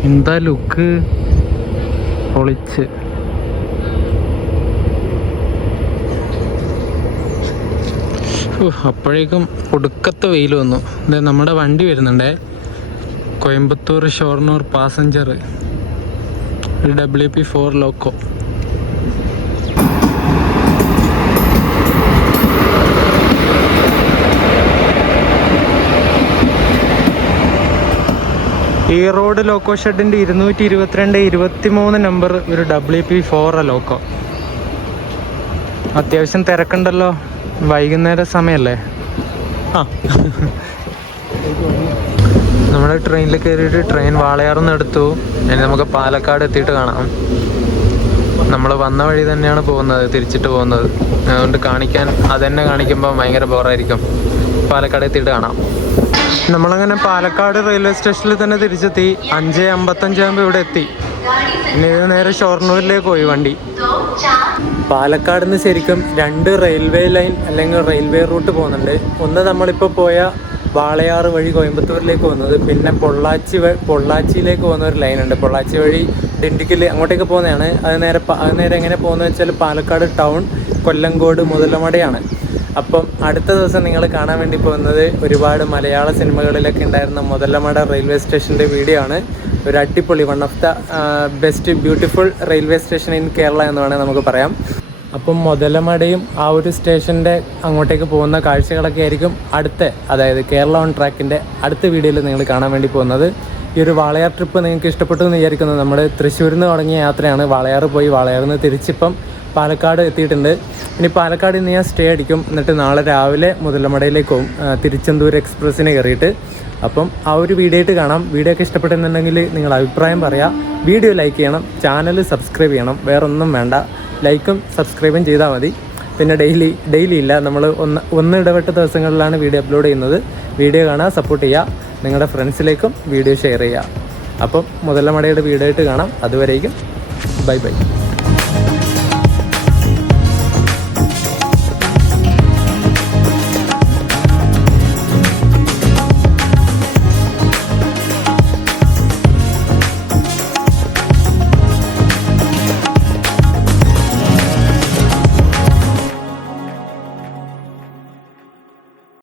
എന്താ ലുക്ക്, പൊളിച്ച്. അപ്പോഴേക്കും ഒടുക്കത്തെ വെയിൽ വന്നു. ഇതേ നമ്മുടെ വണ്ടി വരുന്നുണ്ടേ, Coimbatore Shoranur passenger WP4 loco. Erode loco ഷെഡിൻ്റെ 222-23 നമ്പർ ഒരു WP4 ലോക്കോ. അത്യാവശ്യം തിരക്കുണ്ടല്ലോ, വൈകുന്നേര സമയമല്ലേ. നമ്മുടെ ട്രെയിനിൽ കയറിയിട്ട് ട്രെയിൻ വാളയാറിന്ന് എടുത്തു. ഇനി നമുക്ക് പാലക്കാട് എത്തിയിട്ട് കാണാം. നമ്മൾ വന്ന വഴി തന്നെയാണ് പോകുന്നത്, തിരിച്ചിട്ട് പോകുന്നത്. അതുകൊണ്ട് കാണിക്കാൻ അതന്നെ കാണിക്കുമ്പോൾ ഭയങ്കര ബോറായിരിക്കും. പാലക്കാട് എത്തിയിട്ട് കാണാം. നമ്മളങ്ങനെ പാലക്കാട് റെയിൽവേ സ്റ്റേഷനിൽ തന്നെ തിരിച്ചെത്തി. 5:55 ആകുമ്പോൾ ഇവിടെ എത്തി. പിന്നെ ഇത് നേരെ ഷൊർണൂരിലേക്ക് പോയി വണ്ടി. പാലക്കാട് നിന്ന് ശരിക്കും 2 റെയിൽവേ ലൈൻ അല്ലെങ്കിൽ റെയിൽവേ റൂട്ട് പോകുന്നുണ്ട്. ഒന്ന് നമ്മളിപ്പോൾ പോയ വാളയാർ വഴി കോയമ്പത്തൂരിലേക്ക് പോകുന്നത്, പിന്നെ പൊള്ളാച്ചിയിലേക്ക് പോകുന്ന ഒരു ലൈനുണ്ട്. പൊള്ളാച്ചി വഴി ഡിണ്ടിക്കൽ അങ്ങോട്ടേക്ക് പോകുന്നതാണ്. അത് നേരെ എങ്ങനെ പോകുന്നത് വെച്ചാൽ പാലക്കാട് ടൗൺ, കൊല്ലങ്കോട്, മുതലമടയാണ്. അപ്പം അടുത്ത ദിവസം നിങ്ങൾ കാണാൻ വേണ്ടി പോകുന്നത് ഒരുപാട് മലയാള സിനിമകളിലൊക്കെ ഉണ്ടായിരുന്ന മുതലമട റെയിൽവേ സ്റ്റേഷൻ്റെ വീഡിയോ ആണ്. ഒരു അടിപൊളി, one of the best beautiful railway station in Kerala എന്ന് വേണമെങ്കിൽ നമുക്ക് പറയാം. അപ്പം മുതലമടയും ആ ഒരു സ്റ്റേഷൻ്റെ അങ്ങോട്ടേക്ക് പോകുന്ന കാഴ്ചകളൊക്കെ ആയിരിക്കും അതായത് കേരള ഓൺ ട്രാക്കിൻ്റെ അടുത്ത വീഡിയോയിൽ നിങ്ങൾ കാണാൻ വേണ്ടി പോകുന്നത്. ഈ ഒരു വാളയാർ ട്രിപ്പ് നിങ്ങൾക്ക് ഇഷ്ടപ്പെട്ടു എന്ന് വിചാരിക്കുന്നു. നമ്മൾ തൃശ്ശൂരിൽ നിന്ന് തുടങ്ങിയ യാത്രയാണ്. വാളയാർ പോയി വാളയാറിൽ നിന്ന് തിരിച്ചിപ്പം പാലക്കാട് എത്തിയിട്ടുണ്ട്. ഇനി പാലക്കാട് നിന്ന് ഞാൻ സ്റ്റേ അടിക്കും. എന്നിട്ട് നാളെ രാവിലെ മുതലമടയിലേക്ക് പോകും, തിരുച്ചെന്തൂർ എക്സ്പ്രസ്സിന് കയറിയിട്ട്. അപ്പം ആ ഒരു വീഡിയോ ആയിട്ട് കാണാം. വീഡിയോ ഒക്കെ ഇഷ്ടപ്പെട്ടെന്നുണ്ടെങ്കിൽ നിങ്ങൾ അഭിപ്രായം പറയാം. വീഡിയോ ലൈക്ക് ചെയ്യണം, ചാനൽ സബ്സ്ക്രൈബ് ചെയ്യണം. വേറെ ഒന്നും വേണ്ട, ലൈക്കും സബ്സ്ക്രൈബും ചെയ്താൽ മതി. പിന്നെ ഡെയിലി ഇല്ല, നമ്മൾ ഒന്ന് ഇടവിട്ട ദിവസങ്ങളിലാണ് വീഡിയോ അപ്ലോഡ് ചെയ്യുന്നത്. വീഡിയോ കാണാൻ സപ്പോർട്ട് ചെയ്യുക, നിങ്ങളുടെ ഫ്രണ്ട്സിലേക്കും വീഡിയോ ഷെയർ ചെയ്യുക. അപ്പം മുതലമടയുടെ വീഡിയോ ആയിട്ട് കാണാം. അതുവരേക്കും ബൈ.